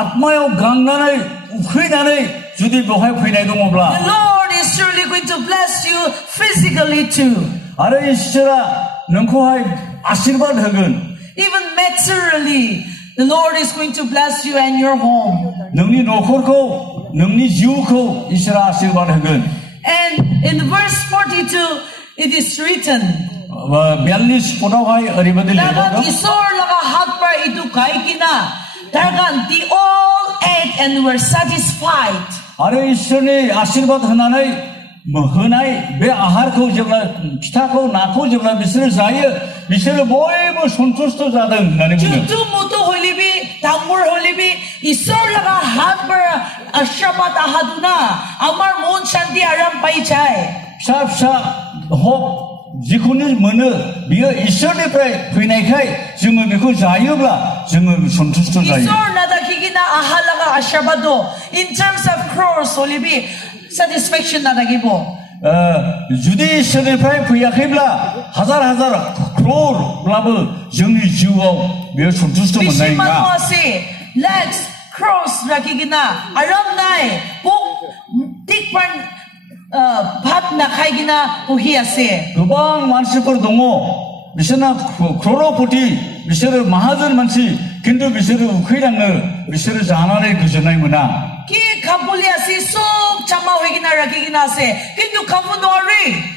आत्मायाव गांनानै उखैनानै जुदि बेवहाय फैनाय दङब्ला The Lord is surely going to bless you physically too. आरो इसोरा नोंखौहाय आशीर्वाद होगोन Even materially, the Lord is going to bless you and your home. नोंनि न'खरखौ नोंनि जिउखौ इसोरा आशीर्वाद होगोन And in verse 42, it is written, 42 पदावहाय ओरैबायदि Lagan लिरदों isor laga hatpa itu kaikina. Dagan they all ate and were satisfied. आरो इसोरनि आशीर्वाद होनानै होनाय बे आहारखौ जेब्ला फिथाखौ नाखौ जेब्ला बिसोरो जायो बिसोरो बयबो सन्तुष्ट जादों होननानै बुङो Jutu mutu holibi, tamur holibi, isor laga hatpa ashabat ahaduna. Amar mon shanti aram paichai. फिसा हक जिखुनु मोनो बियो इसोरनिफ्राय फैनायखाय जोङो बेखौ जायोब्ला जोङो सन्तुष्ट जायो Isor nadakigina ahalaga ashabado. In terms of crores holibi, satisfaction nadagibo. जुदि इसोरनिफ्राय फैयाखैब्ला हाजार 크로라고 정리 지우고 몇 손주스도 Bisi 못나니까 manuasi, legs, cross rakigina, aram nai, puk tikpan bhat na khaigina puhi ase. 그방 만시퍼 동호 미세나 크로로포티 미세르 마하전 만시 근데 미세르 우크이랑을 미세르 자나네 그전나이구나 Ki kapuli ase, sok chama hoigina rakigina ase. Kintu kamu noari.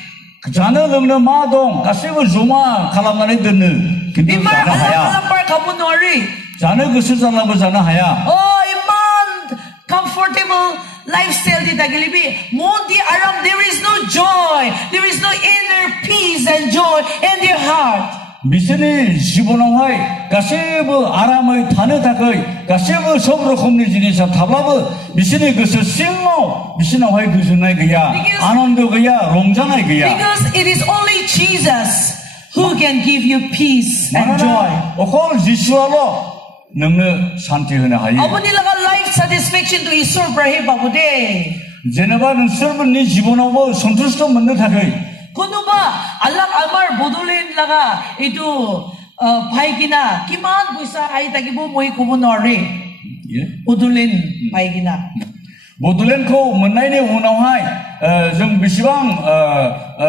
자나 넘는 마동 가시고 조마 칼람나네 듣는 근데 Imar 자나 하야 alam kamu noari. 자나 그스 자나고 자나 하야 Oh, iman comfortable lifestyle di tagilibi. Mundi aram, there is no joy. There is no inner peace and joy in their heart. 미세니 지보나와이 가시브 아람의 타네타거이 가시브 서브로 홈리지니사 타바브 미세니 그스 싱모 미세나와이 그스나이 그야 아놈도 그야 롱자나이 그야 Because it is only Jesus who can give you peace and joy. 오콜 지수알로 능느 산티흐나 하이 Abuni laga life satisfaction to Isur Brahe Babude. 제네바는 서브니 지보나고 선투스도 만나 타거이 Kunuba alam amar bodolin laga itu paigina kiman puisa ay tagibo moi kumunori. 예? Bodolin paigina. 모들렌코 문나이네 우나하이 좀 비시방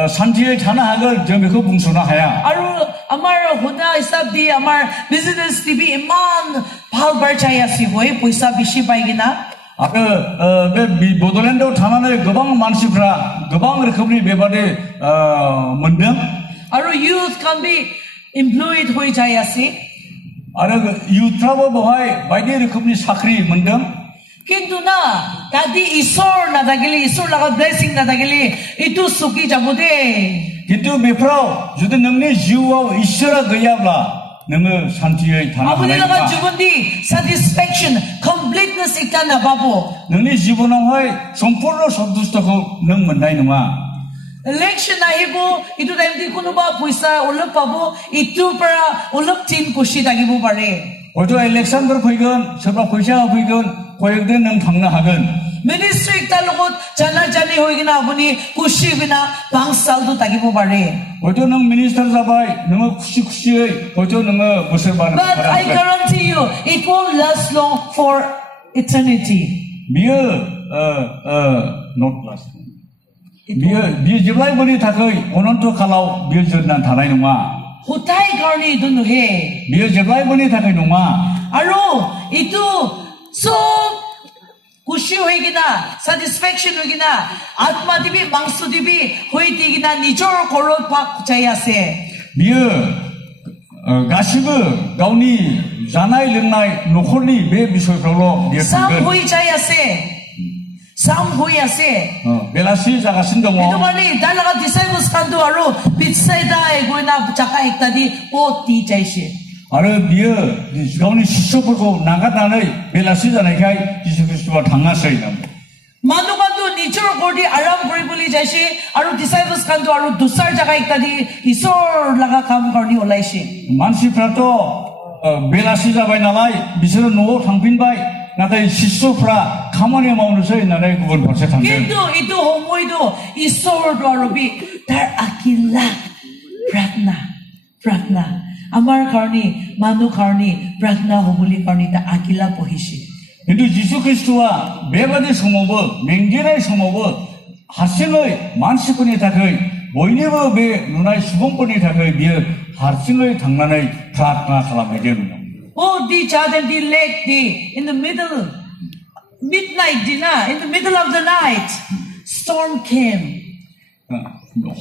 산티에 자나하걸 좀 그 붕소나 하야 Aru amar huda isabdi amar business TV iman bhal barchaya si hoy puisa bishi paigina. 아까 모들렌도 타나네 그방 만시프라 그방 recovery 베바데 문등 Aru youth can be employed hoy jaya si. 아래 유트라버 보하이 바이데 recovery 사크리 문등 Kintu na tadi Isur na dagili Isur laga blessing na dagili itu suki jabude. 기도 메프라오 주도 능내 지우와 이셔라 그야블라 능의 산티에 타나 Abuni laga 하나니까 jubundi satisfaction completeness ikana babu. 능내 지보나와이 সম্পূর্ণ সন্তুষ্টক 능 문나이누마 Election na hibo itu time di kuno ba puisa ulap pabu itu para ulap tin kushi dagibo bare. 어저 엘렉산더 보이건 서바 보이샤 보이건 고역된 능 당나하건 Ministry ikta logot jana jani hoigina abuni kushi bina bangsal du dagibo bare. 어저 능 미니스터 자바이 능의 쿠시쿠시의 어저 능의 무슨 바는 But I guarantee you it won't last long for eternity. 미어 not last 미어 집라이 버리 다거이 오는도 갈라오 미어 저난 다나이누마 Hutai karni itu nuhe. 미어 집라이 버리 다거이 누마 Aro itu so kushi hoigina satisfaction hoigina atma dibi mangsu dibi hoitigina nijor korot pak jayase. 미어 가시브 가우니 자나이 릉나이 노콜리 매 비소로 미어 Sam 그건 hoi jayase. Sam hoi ase. 벨라시 자가 Ito 신동어 kani dalaga disciples kanto aro pitseda egoina chaka ekta di o ti jaise. 아르 미어 가우니 시소보고 나가다는 벨라시 자나이 가이 지수 그리스도와 당하서이 남 Manu kanto nijor kori aram kori boli jaise aro disciples kanto aro dusar jaga ekta di isor laga kam karni olaise. 만시프라도 벨라시 자바이 나라이 미스르 노 당빈바이 나다이 시소프라 가만히 마우르서 나라이 그건 벌써 당근 Kintu itu homoido isor do arobi dar akila pratna amar karni manu karni pratna homuli karni ta akila pohishi. 근데 지수 그리스도와 매바디 성모부 맹견의 성모부 하승의 만시꾼이 다그의 모이네버 배 누나의 수봉꾼이 다그의 미어 하승의 당난의 프라트나 사람에게 누나 Oh, di jaden di lake di in the middle midnight dina in the middle of the night storm came.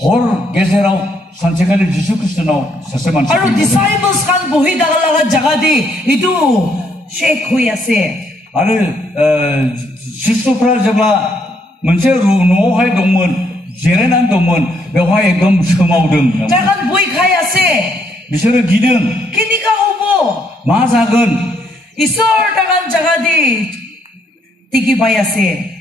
홀 게세라고 산책하는 지수 그리스도나 세세만 Aro disciples kan bohi dagalaga jaga di itu shake hui ase. 아니 시소프라 잡아 먼저 노하이 동문 제레난 동문 여화의 금 서마우등 Jagan bohi khai ase. 미서를 기등 Kinika ubo. 마사근 Isor dagan jaga di tiki bai ase.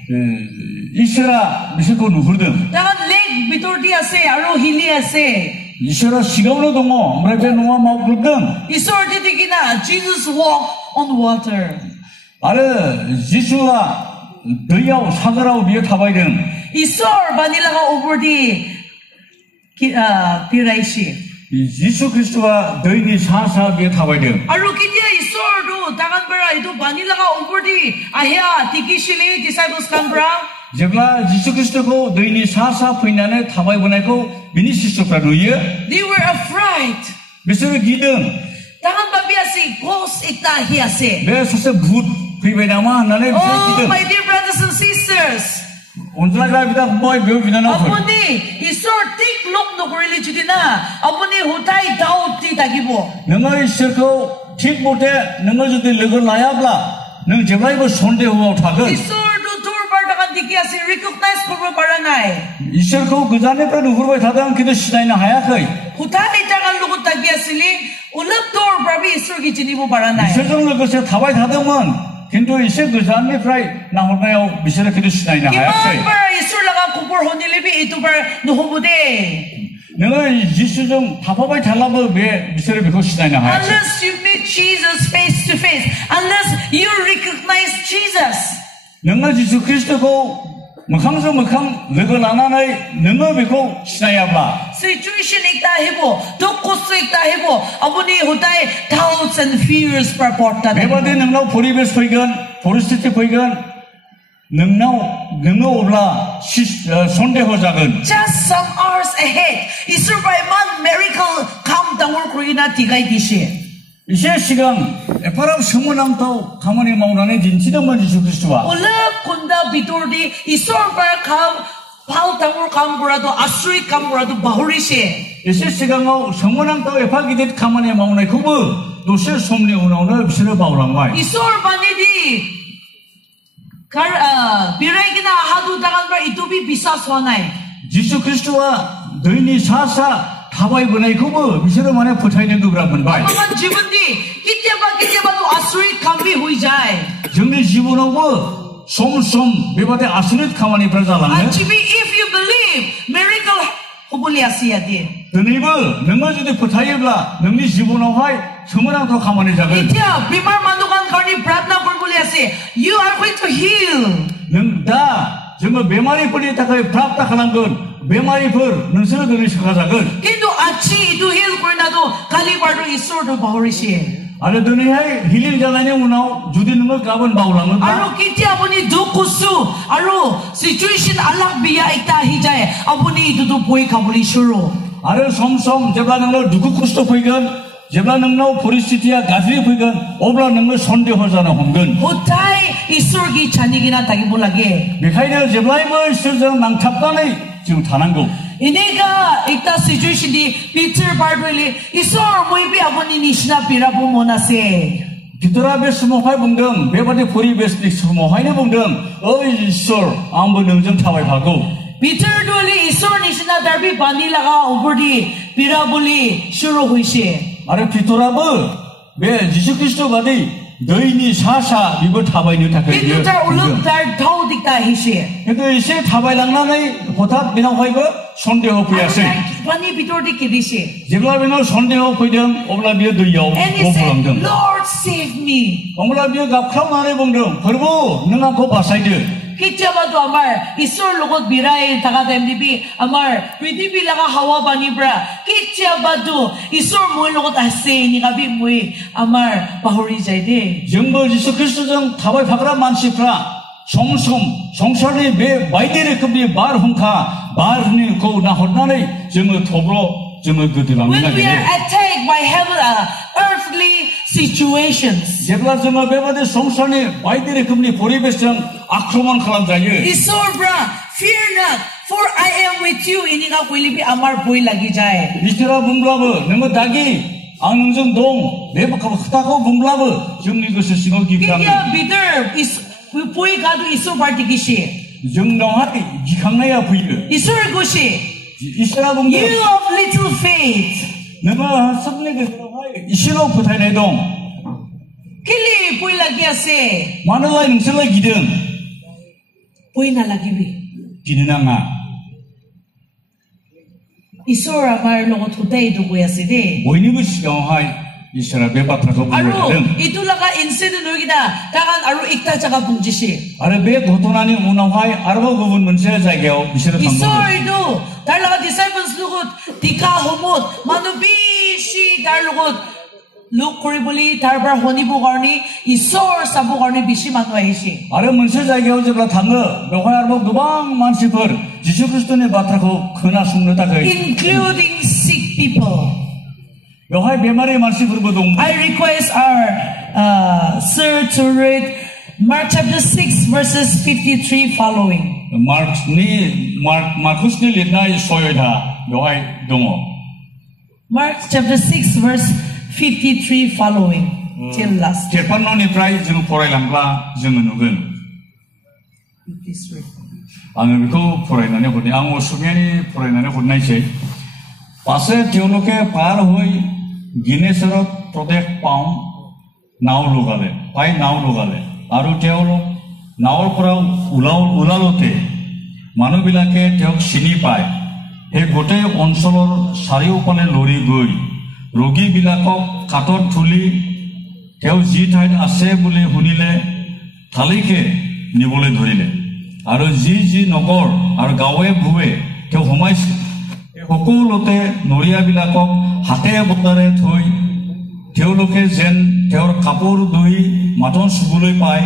이스라 미서고 누구든 Dagan lake bitor di ase aro hili ase. 이스라 시가우로 동어 뭐라게 노아 마우든 Isor di tiki na Jesus walk on water. 아래 지수와 더야오 사그라오 미어 타바이든 Isor banilaga over di piraishi. 지수 그리스도가 너희니 사사비에 타바이든 Aro kitia isor do takan bara itu banilaga umburdi ahya tikishili disciples kan bra. 제가 지수 그리스도고 너희니 사사 포인안에 타바이 보내고 미니 시스토프라 누이에 They were afraid. 미스터 기든 Takan babiasi ghost ita hiase. 내 사세 붓 피베나마 나네 미스터 Oh, 기든 my dear brothers and sisters. 온라가 비다 뭐에 배우 비나나 Apuni isor tik lok no kurili chudina. Apuni hutai daud ti tagibo. 너가 있을고 ठीक 못해 너가 যদি লগ을 나야블라 너 제발이고 손대 후어 타건 Isor do tur bar takan dikiasi recognize kurbo barangai. 있을고 그 전에 또 누구를 타던 기도 시다이나 하야커이 Hutai takan lugut tagiasili ulap tur babi isor gijinibo baranai. 있을정 লগ을 타바이 타던만 কিন্তু 있을 그 전에 프라이 나홀나요 미세라 기도 시다이나 하야커이 Kiman para isor laga kupor honilibi itu bar nuhubude. 너가 예수좀 타바이 달라고 왜 미세라 비고 시다이나 하야커이 Unless you meet Jesus face to face, unless you recognize Jesus. 너가 예수 그리스도고 무강서 무강 লগ을 안 하나이 너가 비고 시다야블라 Situation ikta hebo, dukkos ikta hebo, abuni hutai doubts and fears perporta. 매번에 능력 보리베스 보이건 보리스티 보이건 능력 올라 손대호작은 Just some hours ahead, isur by man miracle come down kurina tigay dishi. 이제 시간 에파람 성문함도 가만히 마우나네 진치던만 예수 그리스도와 Ulap kunda biturdi isur by come pal down come burado asuri come burado bahurishi. 이제 시간고 성문함도 에파기듯 가만히 마우나네 그거 노실 솜리 오나오나 비스를 바우랑와이 Isur banidi 비라이기나 하두 다간 bar itubi bisa sonai. 예수 그리스도와 너희니 사사 타바이 보내 그거 비스를 만에 포타이는 그거라면 바이 Aman jibundi kitya ba to asuri kambi hui jai. 정리 집어넣고 솜 매번에 아스릿 가만히 벌자라네 Anjibi, if you believe, miracle hubuli asiya di. 너희들 능가지도 포타이블라 능리 집어넣어와이 성문함도 가만히 작은 Itya bimar mandukan karni pratna kurbuli asi. You are going to heal. 다 정말 메마리 뿌리다가 프랍다 하는 건 메마리 벌 능서로 되는 시가작은 Kintu achi itu heal kurinado kalibardo isurdo bahurishi. 아래 너네 힐링 자라냐 우나오 주디는 거 가본 바울랑은 Aro kitya abuni dukusu. Aro situation alak biya ikta hijay. Abuni dudu boy kabuli shuru. 아래 솜솜 제발 능로 누구 쿠스도 보이건 제발 능로 포리시티야 가드리 보이건 오블라 능로 손대호자나 홍건 Hutai isurgi chanigina tagibulage. 미카이를 제발 뭐 실정 낭탑단에 지금 다난 거 Iniga ikta situation di Peter Barbeli isor moibi abuni nishna pirabu monase. 뒤돌아베스 모하이 봉등 매번에 포리베스 모하이네 봉등 어이 쏠 아무 능정 타와이 하고 Peter Doli isor nishna darbi bani laga ubudi pirabuli shuru huishi. 아래 뒤돌아버 매 지수 그리스도 바디 너희니 사사 이거 타바이니 타케 Kintu tar uluk tar thau dikta hishi. 근데 이제 타바이랑나네 호탑 비나 화이버 손대호 부야세 Bani Peter di kidishi. 제발 비나 손대호 부이든 오블라비어 두요 And he said, 오블랑등 Lord save me. 오블라비어 갑크랑 안에 봉등 버르고 능하고 바사이드 Kitya ba to amar isor logot biray taga MDB amar pwede laga hawa bani bra. Kitya ba to isor mo logot ase ni gabi mo amar pahuri jay de. 정보 지수 그리스도정 타바이 파그라 만시프라 송송 송설이 매 마이데르 급리 말 홍카 말 흔히 고나 혼나네 정어 토브로 정어 그들랑 When we are attacked by heaven, earthly situations, 제발 정어 매번에 송설이 마이데르 급리 보리베스정 아크로만 칼람자예 isor bra, fear not, for I am with you. Ini ka kuilipi amar boy lagi jay. 이스라 붕블라브 너무 닭이 앙능정 동 내복하고 흩다고 붕블라브 정리 것을 신호 기피한 Kitya bitter is boy gadu isor party kishi. 정동하이 기강나야 부이르 Isor gushi. 이스라 You 붕블 of little faith. 너가 섭리그 이시로 부타이네동 Kili boy lagi ase. 마늘라이 능설라 기든 Boy na lagi bi. 기는앙아 Isor amar logot huday do boy ase de. 모이니그 시경하이 이스라 몇 바트라고 Aru, 부르거든. ito laga incident 여기다 다간 aru ikta jaga bunjishi. 아래 배 고토나니 우나화이 아르바 부분 문제 자기요 이스라 Isor 방문. itu dar laga disciples lugut tika humut manu bishi dar lugut look koribuli darbar honibu karni isor sabu karni bishi manu ahishi. 아래 문제 자기요 저라 당거 너화이 아르바 두방 만시퍼 지수 그리스도의 바트라고 그나 숨는다 그. Including sick people. 너화이 배말의 만시퍼 부동. I request our sir to read Mark chapter 6 verses 53 following. 마르쿠스니 리나이 소요다 너화이 동어. Mark chapter 6 verse 53 following till last. 제판노니프라이 지금 포라이람과 지금 누군. 53. 아는 그 포라이나네 보니 아무 수면이 포라이나네 보나이세. पासे তেওঁলোকে পাৰ হৈ গিনেশ্বৰত প্ৰদেশ পাওঁ নাও লগালে পাই নাও লগালে আৰু তেওঁলোক নাওৰ পৰা ওলালতে মানুহবিলাকে তেওঁক চিনি পায় সেই গোটেই অঞ্চলৰ চাৰিওফালে লৰি গৈ ৰোগীবিলাকক কাটত তুলি তেওঁ যি ঠাইত আছে বুলি শুনিলে থালিকে নিবলৈ ধৰিলে আৰু যি নগৰ আৰু গাঁৱে ভূৱে তেওঁ সোমাইছে সকলোতে নৰিয়াবিলাকক হাতে বতাৰে থৈ তেওঁলোকে যেন তেওঁৰ কাপোৰ ধুই মাথন চুবলৈ পায়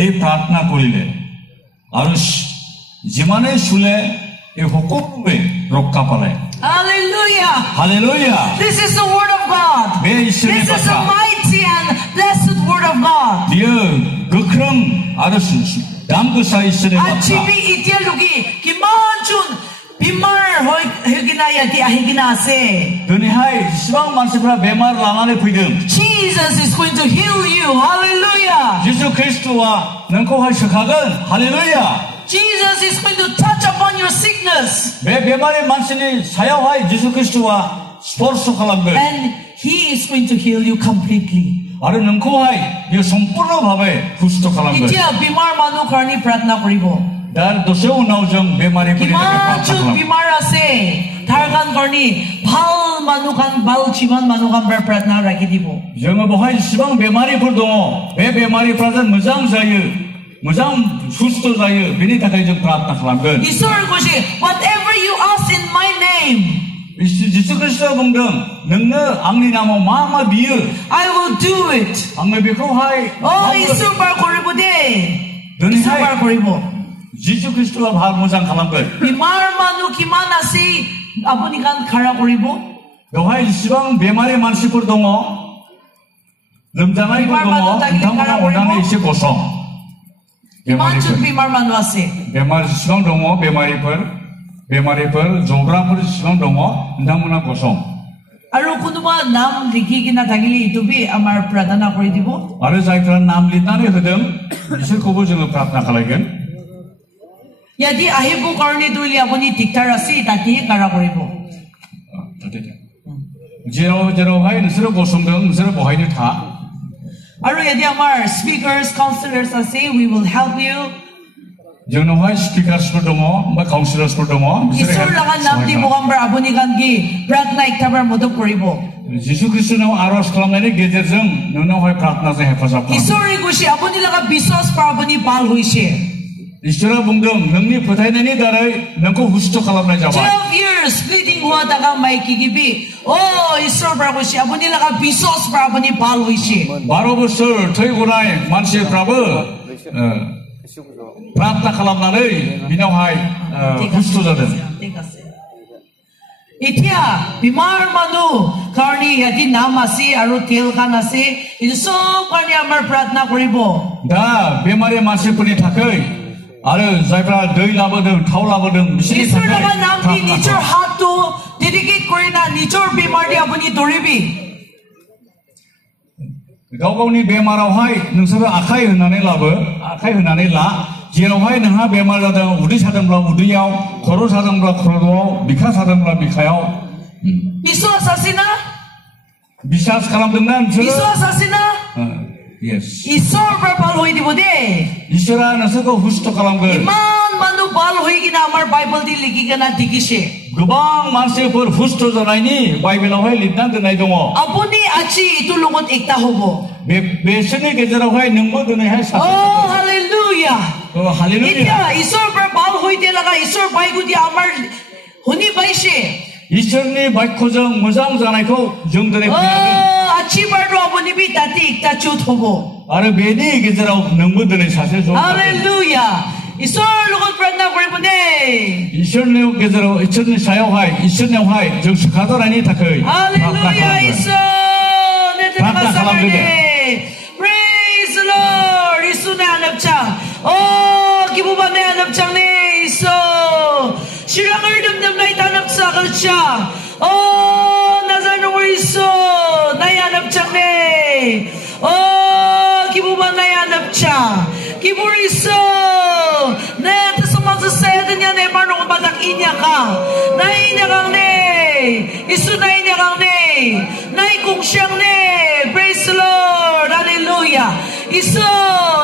এই প্ৰাৰ্থনা কৰিলে আৰু যিমানেই চুলে এই সকলোৱে ৰক্ষা পালে Hallelujah. Hallelujah This is the word of God. This is the mighty and blessed word of God. 비어 그크릉 아르스 담그사 이스레 Achibi itialugi kimanchun bimar hoigina yati ahigina ase. 드니하이 시방 만세브라 베마르 라나네 부이름 Jesus is going to heal you. Hallelujah. 예수 그리스도와 능코하이 석학은 할렐루야 Jesus is going to touch upon your sickness. 매 베마르의 만신이 사야화이 예수 그리스도와 스포르스 칼람들 And He is going to heal you completely. 아르 능코하이 이 সম্পূর্ণ ভাবে সুস্থ 칼람들 Itia bimar manu karni pratna koribo. dar doseও নাওজং বেমারে পড়ে Kimanchun bimar ase. Targan karni bal manukan bal chiman manukan bar pratna rakhi dibo. जोङो बहाय इसिबां बेमारिफोर दङ बे बेमारिफ्रा जेन मोजां जायो मोजां सुस्थ जायो बेनि थाखाय जों प्रार्थना खालामगोन Isor goshi, whatever you ask in my name, जिसु खृष्टआ बुंदों नोंनो आंनि नामाव मा बियो I will do it. आङो बेखौहाय Oh, Isor bar koribo de. Isor bar koribo. जिसु खृष्टआ भाग मोजां खालामगोन Bimar manu kiman ase apuni kan khara koribo. बेवहाय इसिबां बेमारि मानसिफोर दङ लोमजानायफोर दङ नोंथांमोना अननानै एसे गसं Kimanchun bimar manu ase. बेमार जिसिबां दङ बेमारिफोर जब्राफोर जिसिबां दङ नोंथांमोना गसं Aru kunuba nam likhi kina thakile itu bi amar pradhana kori dibo. आरो जायफ्रा नाम लिरनानै होदों बिसोरखौबो जोङो प्रार्थना खालामगोन Yadi ahibu karni duli apuni tiktar ase tati kara koribo. जेरावहाय नोंसोरो गसंदों नोंसोरो बहायनो था Aru yadi amar speakers, counselors ase, we will help you. जोंनावहाय स्पिकार्सफोर दङ बा काउन्सिलर्सफोर दङ Isor lagan nam di bukambar apuni kan ki pradhana iktabar modok koribo. जिसु खृष्टनाव आरज खालामनायनि गेजेरजों नोंनावहाय प्रार्थनाजों हेफाजाब खालाम Isor gushi apuni laga biswas par apuni bal hoise. इसोरा बुंदों नोंनि फोथायनायनि दारै नोंखौ हुस्थ खालामनाय जाबाय 12 years bleeding हुआ daga maiki gibi. Oh, Isor bar gushi apuni laga biswas par apuni bal hoise. 12 बोसोर थै गनाय मानसिफ्राबो प्रार्थना खालामनानै बिनावहाय हुस्थ जादों Itia bimar manu karni yati nam ase aru tel khan ase itu sob karni amar pratna koribo. दा बेमारि मानसिफोरनि थाखाय आरो जायफ्रा दै लाबोदों थाव लाबोदों बिसोरनि Isor थाखाय laga nam di प्रार्थना nijor खालाम। hat to dedicate korina nijor bimar di apuni doribi. गाव गावनि बेमारावहाय नोंसोरो आखाइ होनानै ला जेरावहाय नोंहा बेमार जादों उदै सादोंब्ला उदैयाव खर' सादोंब्ला खर'आव बिखा सादोंब्ला बिखायाव Biswas asina? बिसास खालामदोंना नोंसोरो Biswas asina? Yes Isor berbal hoi di bode. इसोरा नोंसोरखौ हुस्थ खालामगोन Iman manu bal hoigina amar Bible di ligigana digishe. गोबां मानसिफोर हुस्थ जानायनि बाइबेलावहाय लिरना दोननाय दङ Abuni achi itu lungot ekta hobo. बेसोरनि गेजेरावहाय नोंबो दिनैहाय Oh, सासे hallelujah. Hallelujah Itya isor bar bal hoide laga isor baigudi amar huni baishe. इसोरनि बाक्यजों मोजां जानायखौ जों दिनै Oh, खोनादों achi bar do abuni bi tati ekta chut hobo. आरो बेनि गेजेराव नोंबो दिनै सासे ज' Hallelujah. Isor lungot prana koribune. इसोरनि गेजेराव इसोरनि सायावहाय इसोरनियावहाय जों सोखाजानायनि थाखाय Hallelujah. Isor प्रार्थना खालामदो दे Praise the Lord. Isuna anapchang. Oh, kibubane anapchang ne Isor. Shirangar dumdum na itanapsa kalchang. Oh, nazanong Isor. Na anapchang ne. Oh, kibuban na anapchang. Kibur Isor. Na tasumang sa sedan niya ne marong batak inya ka. Na inya kang ne. Isu na inya kang ne. Na ikong siyang ne. Praise the Lord. Hallelujah. Isu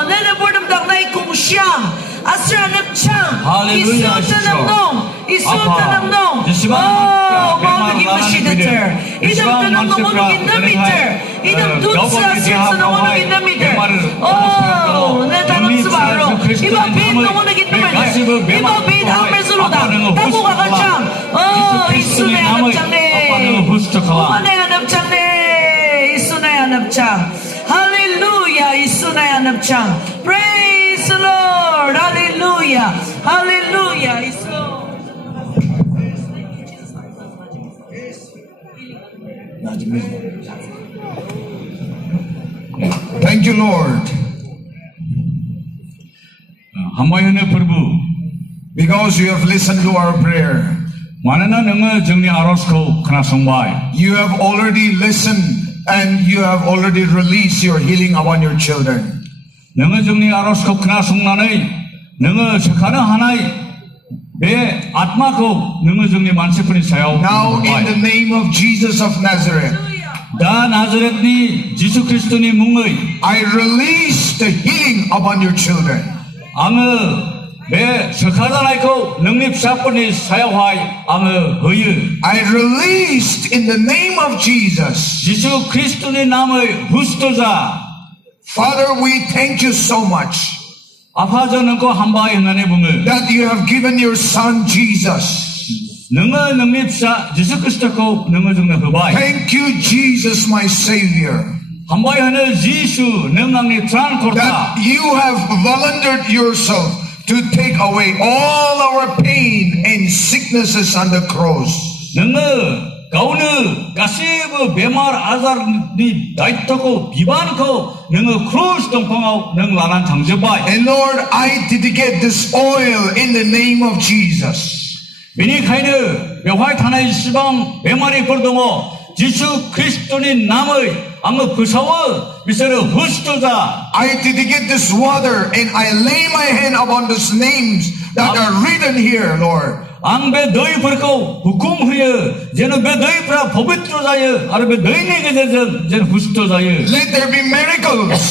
na nabordam dak na ikong siyang. Asra napchang. Hallelujah. Isu tanamnong. Isu tanamnong. Oh, mawagin masyiditer. Idam tanamnong unugin na meter. Idam dutsa sirsa na unugin na meter. Oh, natanong sa barong. Iba bin na unugin na meter. Iba bin ang resuluta. Tapo ka kachang. Oh, isu na yanapchang ne. Uma na yanapchang ne. Isu na yanapchang. Hallelujah. Isu na yanapchang. Praise the Lord. Hallelujah. Hallelujah. Isu. Thank you, Lord, 한마연의 Prabhu because you have listened to our prayer. मानोना नोङो जोंनि आरजखौ खोनासंबाय You have already listened and you have already released your healing upon your children. नोङो जोंनि आरजखौ खोनासंनानै नोङो सोखानो हानाय बे आत्माखौ नोङो जोंनि मानसिफोरनि सायाव Now, in हरबाय the name of Jesus of Nazareth, दा नाजारेतनि जिसु ख्रिस्टनि मुङै I release the healing upon your children. आङो बे सोखाजानायखौ नोंनि फिसाफोरनि सायावहाय आङो होयो I released in the name of Jesus. जिसु ख्रिस्टनि नामै हुस्थ जा Father, we thank you so much आफाजों नोंखौ हामबाय होननानै बुङो that you have given your son Jesus. नोङो नोंनि फिसा जिसु ख्रिस्टखौ नोङो जोंनो होबाय Thank you, Jesus, my Savior, हामबाय होनो जिसु नों आंनि त्राणकर्ता that you have volunteered yourself to take away all our pain and sicknesses on the cross. नोङो गावनो गासैबो बेमार आजारनि दायित्वखौ बिबानखौ नोङो क्रुस दंफाङाव नों लानानै थांजोबबाय And Lord, I dedicate this oil in the name of Jesus. बेनिखायनो बेवहाय थानाय जेसेबां बेमारिफोर दङ जिसु ख्रिस्टनि नामै आङो फोसावो बिसोरो हुस्थ जा I dedicate this water and I lay my hand upon these names that are written here, Lord. आं बे दैफोरखौ हुकुम होयो जेन बे दैफ्रा पवित्र जायो आरो बे दैनि गेजेरजों जेन हुस्थ जायो Let there be miracles.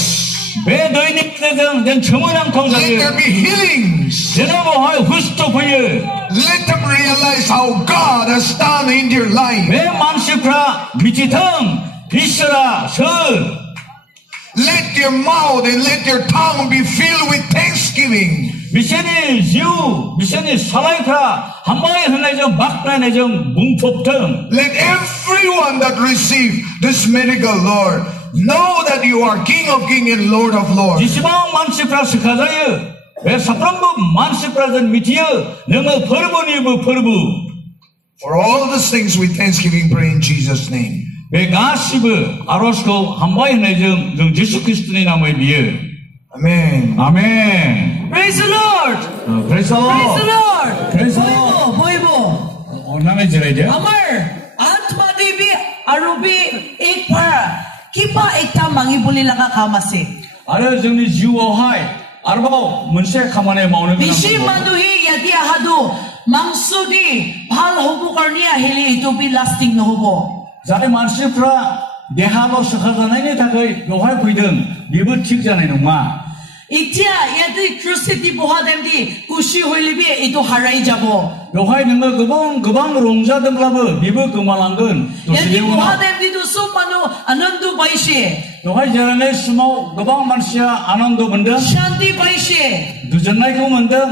बे दैनि गेजेरजों जेन सोमोनांथाव Let जायो there be healings. जेन बेवहाय हुस्थ फैयो Let them realize how God has done in their life. बे मानसिफ्रा मिथिथों इसोरा सोर Let their mouth and let their tongue be filled with thanksgiving. बिसोरनि जिउ बिसोरनि सालायफ्रा हामबाय होननायजों बाख्नायनायजों बुंफबथों Let everyone that receive this miracle, Lord, know that you are King of Kings and Lord of Lords. जेसेबां मानसिफ्रा सोखाजायो बे साफ्रोमबो मानसिफ्रा जों मिथियो नोङो फोरबोनिबो फोरबो For all these things we thanksgiving pray in Jesus' name. बे गासिबो आरजखौ हामबाय होननायजों जों जिसु ख्रिस्टनि नामै बियो Amen. आमेन Praise the Lord. Praise the Praise the Lord. Lord. Praise the Lord. Boibo. अन्नानै जिरायदो Amar Atma Devi Arubi Ekpara Kipa Ekta Mangi Buli Laka Kamase. आरो जोंनि जिउआवहाय आरोबाव मोनसे खामानि मावनो गोनां Bishi दङ Manduhi Yadi Ahadu Mangsudi Bhal Hobu Karnia Hili to be lasting no hobo. जाय मानसिफ्रा देहाल' सोखाजानायनि थाखाय बेवहाय फैदों बेबो थिग जानाय नङा Itia, yadi crucity bohademdi, kushi hoilibi, ito haray jabo. बेवहाय नोङो गोबां रंजादोंब्लाबो बेबो गोमालांगोन Yadi दसेनि उनाव bohademdi tu sumanu anandu baishe. बेवहाय जिरायनाय समाव गोबां मानसिया आनन्द मोनदों Shanti baishe. गोजोननायखौ मोनदों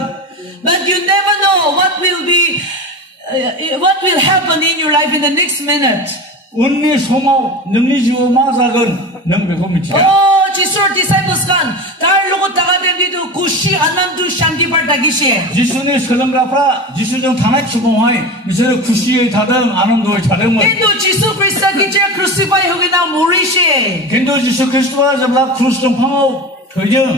But you never know what will happen in your life in the next minute. उननि समाव नोंनि जिउआव मा जागोन नों बेखौ मिथिया Oh, Jesus disciples kan, tar logo tagademdi tu kushi anandu shanti bardagishe. जिसुनि सोलोंग्राफ्रा जिसुजों थानाय समावहाय बिसोरो खुसियै थादों आनन्दयै थादोंमोन Kintu Jesus Christ kiche crucify hogina morishe. खिन्थु जिसु ख्रिस्टआ जेब्ला क्रुस दंफाङाव थैदों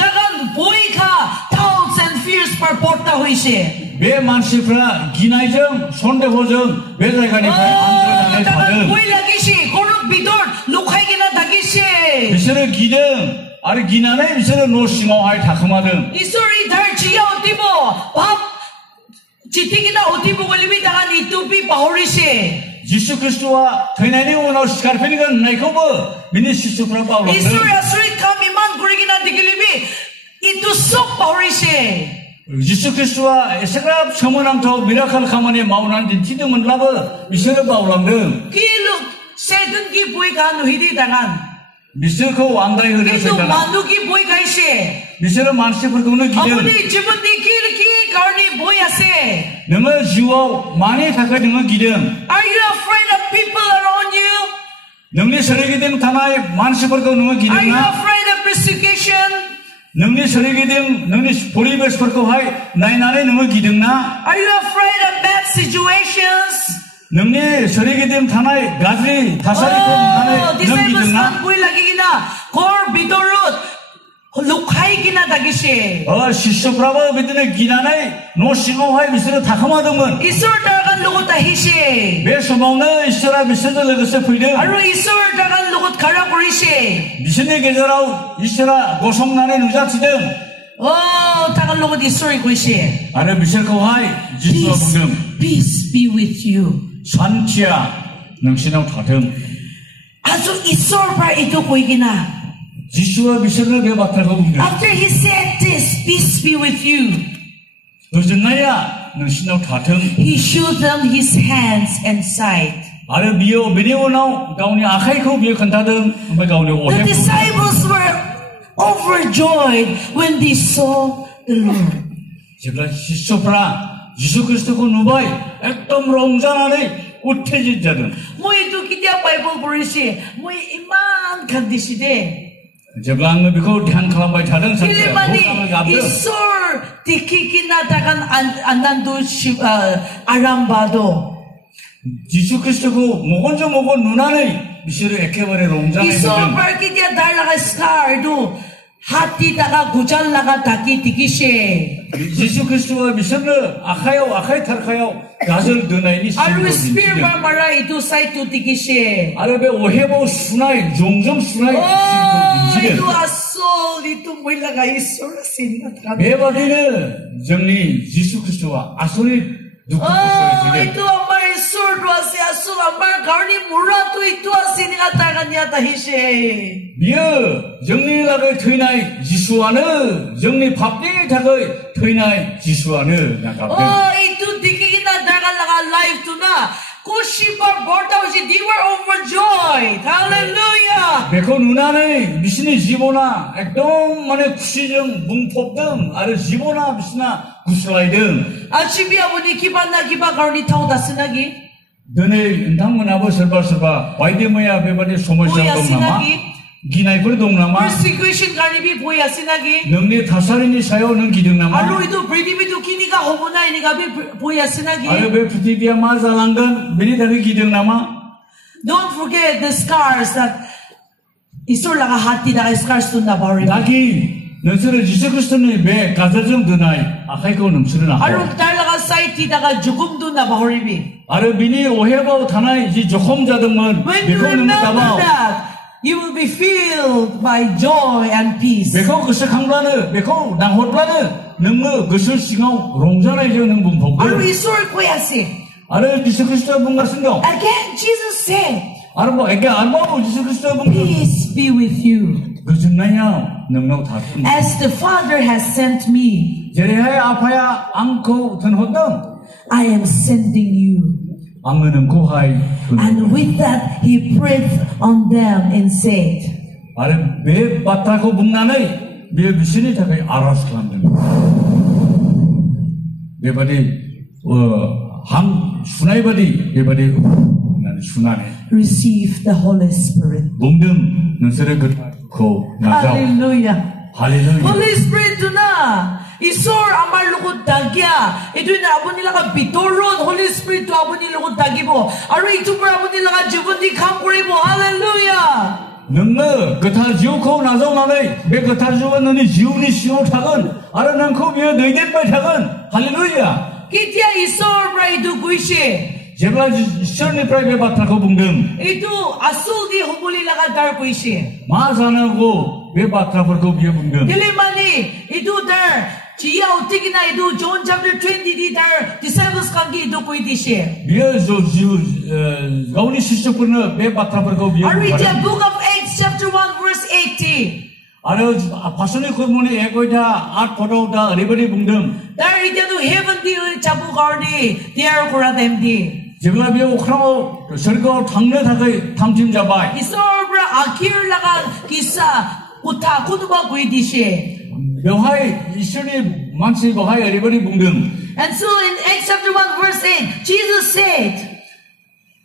Tagan boika doubts and fears parporta hoise. बे मानसिफ्रा गिनायजों सन्देहजों बे जायगानिफ्राय आनज्रायनानै Tagan थादों boi lagishe, korok bidor lukai gina dagishe. बिसोरो गिदों आरो गिनानै बिसोरो न' सिङावहाय थाखोमादों Isori dhar chiya otibo, pap chiti gina otibo golibi tagan itupi pahorishe. जिसु ख्रिस्टआ थैनायनि उनाव सिखारफिनगोन होननायखौबो बिनि शिष्यफ्रा बावलांदों Isori asuri kam iman kurigina dikilibi, itu sok pahorishe. जिसु ख्रिस्टआ एसेग्राब सोमोनांथाव मिराकल खामानि मावनानै दिन्थिदोंमोनब्लाबो बिसोरो बावलांदों Kilu Satan ki boi ka nuhidi tagan. बिसोरखौ आन्दायहोदों Kintu सैताना mandu ki boi kaise. बिसोरो मानसिफोरखौनो गिदों Apuni jibundi ki karni boi ase. नोङो जिउआव मानि थाखाय नोङो गिदों Are you afraid of people around you? नोंनि सोरगिदिं थानाय मानसिफोरखौ नोङो Are गिदों you ना afraid of persecution? नोंनि सोरगिदिं नोंनि परिबेसफोरखौहाय नायनानै नोङो गिदों ना Are you afraid of bad situations? नोंनि सोरगिदिं थानाय गाज्रि थासारिखौ नुनानै Oh, नों disciples गिदों ना kan boi lagi gina kor bidorut lukai gina dagishe. शिष्यफ्राबो बिदिनो गिनानै न' सिङावहाय बिसोरो थाखोमादोंमोन Isor tagan lugut ahishe. बे समावनो इसोरा बिसोरजों लोगोसे फैदों Aro isor tagan lugut khara korishe. बिसोरनि गेजेराव इसोरा गसंनानै नुजाथिदों Oh, tagan lugut isori korishe. आरो बिसोरखौहाय जिसुआ बुंदों Peace be with you. सान्थिया नोंसिनाव थाथों Aso isor par ito koi gina. जिसुआ बिसोरनो बे बाथ्राखौ बुंदों After he said this, peace be with you, गोजोननाया नोंसिनाव थाथों he showed them his hands and side. आरो बियो बेनि उनाव गावनि आखाइखौ बियो खोन्थादों ओमफ्राय गावनि The अहेखौ disciples were overjoyed when they saw the Lord. जेब्ला शिष्यफ्रा जिसु ख्रिस्टखौ नुबाय एकदम रंजानानै उत्तेजित जादों Moi ito kitia Bible porishe, moi iman kandiside. जेब्ला आङो बेखौ ध्यान खालामबाय थादों सानसे Kilimani बहुद गाबदों isor tikikina takan anandu arambado. जिसु ख्रिस्टखौ मेगनजों मेगन नुनानै बिसोरो एखेबारे रंजानाय Isor मोनदों par kitia dar laga scar do hati taga gujal laga taki tikishe. जिसु ख्रिस्टआ बिसोरनो आखायाव आखाइ थारखायाव गाजोल दोनायनि Aru सिनखौ spear दिन्थिदों marmara ito side to tikishe. आरो बे अहेबाव सुनाय जंजों सुनाय सिनखौ Oh, दिन्थिदों ito asol, ito mo'y lagay isor na sinat kami. बेबादिनो जोंनि जिसु ख्रिस्टआ आसरित दुखु Oh, खस्थ' ito amar isor do ase asol amar karni mura to ito asin nga tagan niya tahishe. बियो जोंनि लागै थैनाय जिसुआनो जोंनि पापनि थाखाय थैनाय जिसुआनो नागाबदों Oh, ito dikikita dagan laga life to na. Kushipa borta usi, they were overjoyed. Hallelujah. बेखौ नुनानै बिसोरनि जिबना एकदम माने खुसिजों बुंफबदों आरो जिबना बिसोरना गुस्लायदों Achibi abuni kiba na kiba karni tau dasinagi. दिनै नोंथांमोनाबो सोरबा सोरबा बायदि मैया बेबादि समस्या दं नामा गिनायफोर दं नामा Persecution karni bi boy asinagi. नोंनि थासारिनि सायाव नों गिदों नामा Aru ito prithibi to kinika homona iniga bi boy आरो asinagi. बे पृथिबिया मा जालांगोन बेनि थाखाय गिदों नामा Don't forget the scars that isor laga hati daga scars to na bari. दाखि नोंसोरो जिसु ख्रिस्टनि बे गाजरजों दोनाय आखाइखौ नोंसोरो Aru Nahar dar laga side ti daga jugum to na bari bi. आरो बिनि अहेबाव थानाय जि जखम जादोंमोन When you बेखौ नोङो remember दाबाव that, you will be filled by joy and peace. बेखौ गोसोखांब्लानो बेखौ नाहरब्लानो नोङो गोसो सिङाव रंजानायजों नों Aru बुंफबगोन isor koyase. आरो जिसु ख्रिस्टआ बुंगासिनो दं Again, Jesus said, आरोबाव जिसु ख्रिस्टआ बुंदों peace be with you. गोजोननाया 능력 다. As the Father has sent me, 제레하의 아파야 앙코 던호담. I am sending you. 앙은 고하이. And with that, he breathed on them and said, 아래 매 바타고 붕나네 매 미신이 다가 알아서 한다. 매바디 항 순아이바디 매바디 나는 순아네. receive the Holy Spirit. 몽등 능세를 그고 나자. Hallelujah. 할렐루야. Holy Spirit do na. Isor amar lukod dagya. Ito yung abo nila ka bitoron. Holy Spirit to abo nila lukod dagibo. Aro ito pa abo nila ka jibundi kamkuribo. Hallelujah. 능력 그탈 지우고 나서 나네 매 그탈 지우는 지우니 시오 타건 알아는 코비에 너희들 말 타건 할렐루야. Kitya isor pra ito kuishe. 제발 시원히 프라이베 바타고 붕등 Ito asul di hubuli lakad dar kuishe. 마사나고 왜 바타고 비에 붕등 Dilimani ito dar. Chia utik na ito John chapter 20 di dar disciples kangi ito kuitishe. 비에 저 지우 가우니 시스터는 왜 바타고 비에 I read the 붕등 book of Acts chapter 1 verse 18. 아래 파선이 코모니 에고이다 아 포도다 리버리 붕등 Dar ito to heaven di chabu gardi. Diar kuradem di. 제발 비에 오크라고 설거 탕내 다가 탐팀 잡아 Isobra akir lakan kisa uta kutuba kuitishe. 명하이 이천이 만치 고하이 리버리 붕등 And so in Acts chapter 1 verse 8, Jesus said,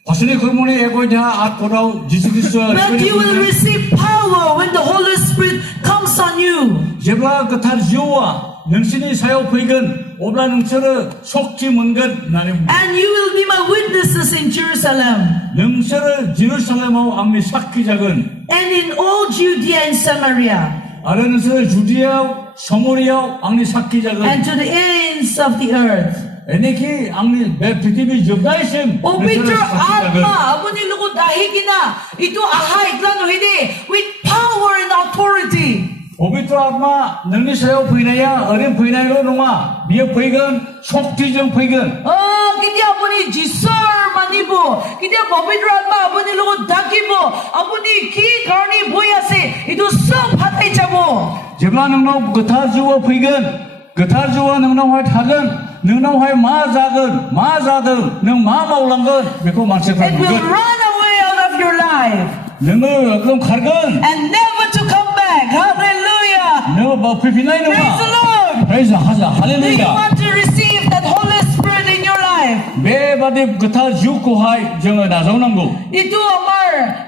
파선이 코모니 에고이다 아 포도 지수그리스도 but you will receive power when the Holy Spirit comes on you. 제발 그탈 지오와 능신이 사요 보이건 오브라 능처를 속지 문건 나는 And you will be my witnesses in Jerusalem 능처를 제루살렘하고 암미 사키 작은 and in all Judea and Samaria 아르는서 주디아 소모리아 암미 사키 작은 and to the ends of the earth. 에네키 암미 배 프티비 접다이심 Opiter atma abuni lugo dahigina ito aha iklano hidi with power and authority. 오비트 아마 능리 사요 보이나야 어린 보이나요 농아 미어 보이건 속지정 보이건 Kiti abuni jisor manibo. Kiti opiter atma abuni lugo dakibo. Abuni ki karni boyase ito sab hatay chabo. 제발 능로 그탈 주어 보이건 그탈 주어 능로 화이 타건 능로 화이 마자건 마자든 능 마마올랑건 메코 만세파 It will 그건 run away out of your life 능어 그럼 갈건 and never to come back. Hallelujah. 능어 뭐 피피나이 Praise the 농아 Lord. 프레이즈 하자 Do you 할렐루야 want to receive that Holy Spirit in your life? 매바디 그탈 주고 하이 정어 나서는 거 Ito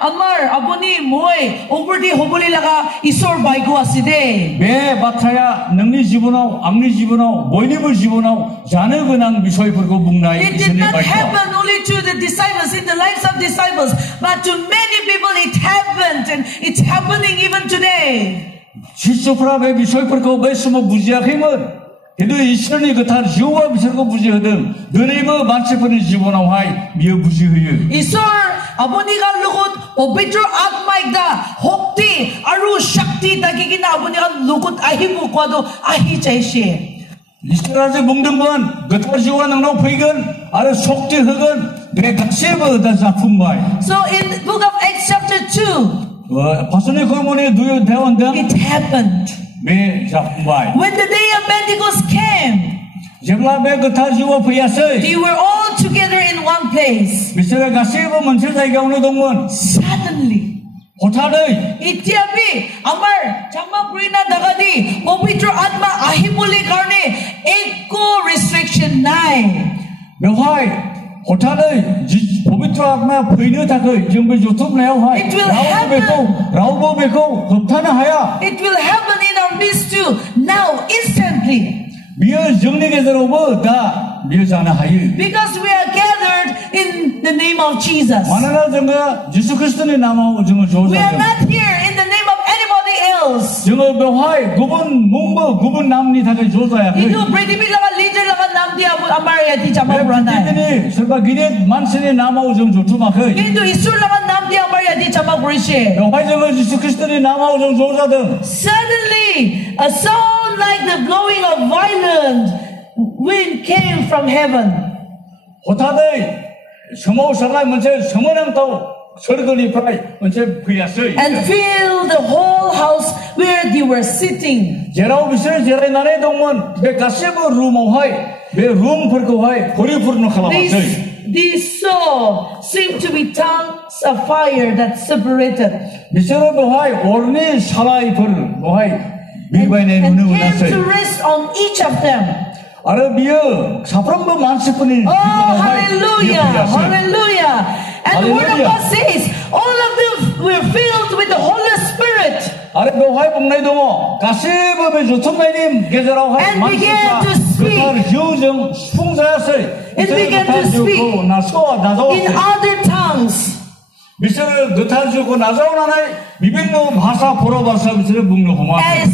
amar abuni moy overdi hobuli laga isor baigo aside. 매 바타야 능리 집어넣어 악리 집어넣어 모이님을 집어넣어 자네 그냥 미소이 불고 묵나이 It did 이천이 not 바이고 happen only to the disciples in the lives of disciples, but to many people it happened, and it's happening even today. 실수프라베 미소이 불고 매스모 무지하게면 그래도 이천이 그탈 주와 미소고 무지하든 너네뭐 만체분이 집어넣어 하이 미어 무지해요 Isor abuniga lukot obitro atmaigda hokti aru shakti dagigina abuniga lukot ahibu kwado ahi chaishe. 이스라엘 몽등건 그탈 주와 능로 보이건 아래 속지 흑은 내 각세버 다 작품바이 So in the book of Acts chapter 2, 파선의 거문에 누여 대원당 it happened. 매 작품바이 When the day of Pentecost came, 제블라베 그탈 주와 보야세 they were all together in one place. 미스라 각세버 먼저자이가 오늘 동문 Suddenly, 호타르 Itiapi, Amar, Chama Prina Dagadi, Obitro Atma Ahimuli Karne, Eko restriction 9. 명화이 호타르 보비트라마 보이는 다그 정말 유튜브 내요 하이 It will happen. 라우보 베고 흡타나 하야 It will happen in our midst too, now, instantly. 미어 정리게대로 뭐다 미어자나 하이 Because we are gathered in the name of Jesus. 만하나 정가 예수 그리스도의 나무 정말 We are 조사자 not here in the name of anybody else. 정말 명화이 구분 몽보 구분 남니 다그 조사야 Ito, pwede bilang leader lang namdi Amaria di Chama Pranay. 내 설바 기대 만신의 나무 정 좋투마 그 Ito, isul lang namdi Amaria di Chama Pranay. 명화이 정말 예수 그리스도의 나무 정 조사등 Suddenly, a sound like the blowing of violent wind came from heaven. 호타르 서모 살라 먼저 서모랑 또 서로들이프라이 언제 부야서이. and fill the whole house where they were sitting. 제라우 비스를 제라이 나네 동문 베 가세버 룸오하이 베 룸 퍼코하이 포리푸르노 칼라마서이. These saw seemed to be tongues of fire that separated 비스로 보하이 오르니 사라이 퍼 보하이 미바이네 and 누누 came to 나서이. rest on each of them. 아르비어 사프람버 만시뿐이. Oh, hallelujah, hallelujah. And the word of God says, all of them were filled with the Holy Spirit. 아래 보하이 봉나이 동어 가세버베 조통나이님 계절하고 하이 And began to speak. 효정 풍자였어요. And began to speak 나서와 in 나서와 other tongues. 미스를 그탈 주고 나서와 나나이 미백노 바사 보러 바사 미스를 묵노 호마. As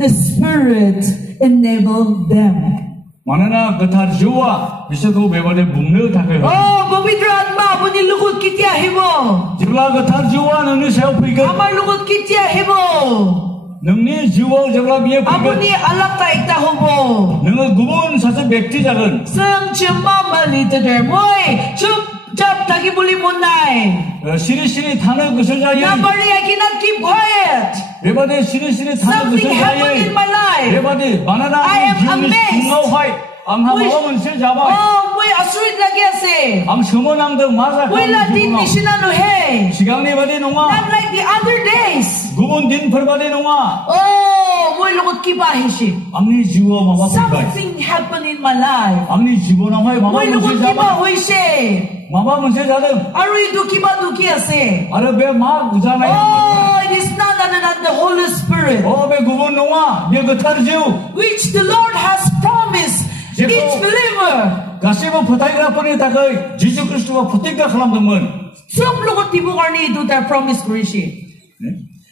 the Spirit enabled them. 만나 그탈 주와 미스도 매번에 묵노 다케요. Oh, pavitra atma apni lukut kitya hebo. 지블라 그탈 주와 너는 세워 피가. Amar lukut kitya hebo. 너니 주와 저블라 비에 피가. Apni alak ta ekta hobo. 너가 구분 사서 백지 작은. Sang chimma maliter moi chup chap taki buli munai. 시리시리 타는 것을 자예. Nobody, I cannot keep quiet. 매번에 시리시리 타는 Something 것을 happened 자예. in my life. 매번에 바나나 I am amazed. 중노하이 암하마음은 세 잡아. Oh, moi asuit lagi ase. 암 서머낭도 맞아. Moi latin nishina no he. 시강리 바디 농아. Not like the other days. 구분 딘 퍼바디 농아. Oh, moi lukut kiba hishi. 암니 지워 마마 피바이. Something happened in my life. 암니 지워 나와이 마마 Moi 문세 lukut kiba 잡아. hoise. 마마 문세 잡음. Aru itu kiba duki ase. 아르베 마 우자나이. Oh, it is none other than the Holy Spirit, 어베 구분 농아. 네 그탈 지우. which the Lord has promised each believer. 가시버 포타이라 뻔히 다가 지수 그리스도가 포티가 칼람드문. Sub lukut dibukarni itu their promise kurishi.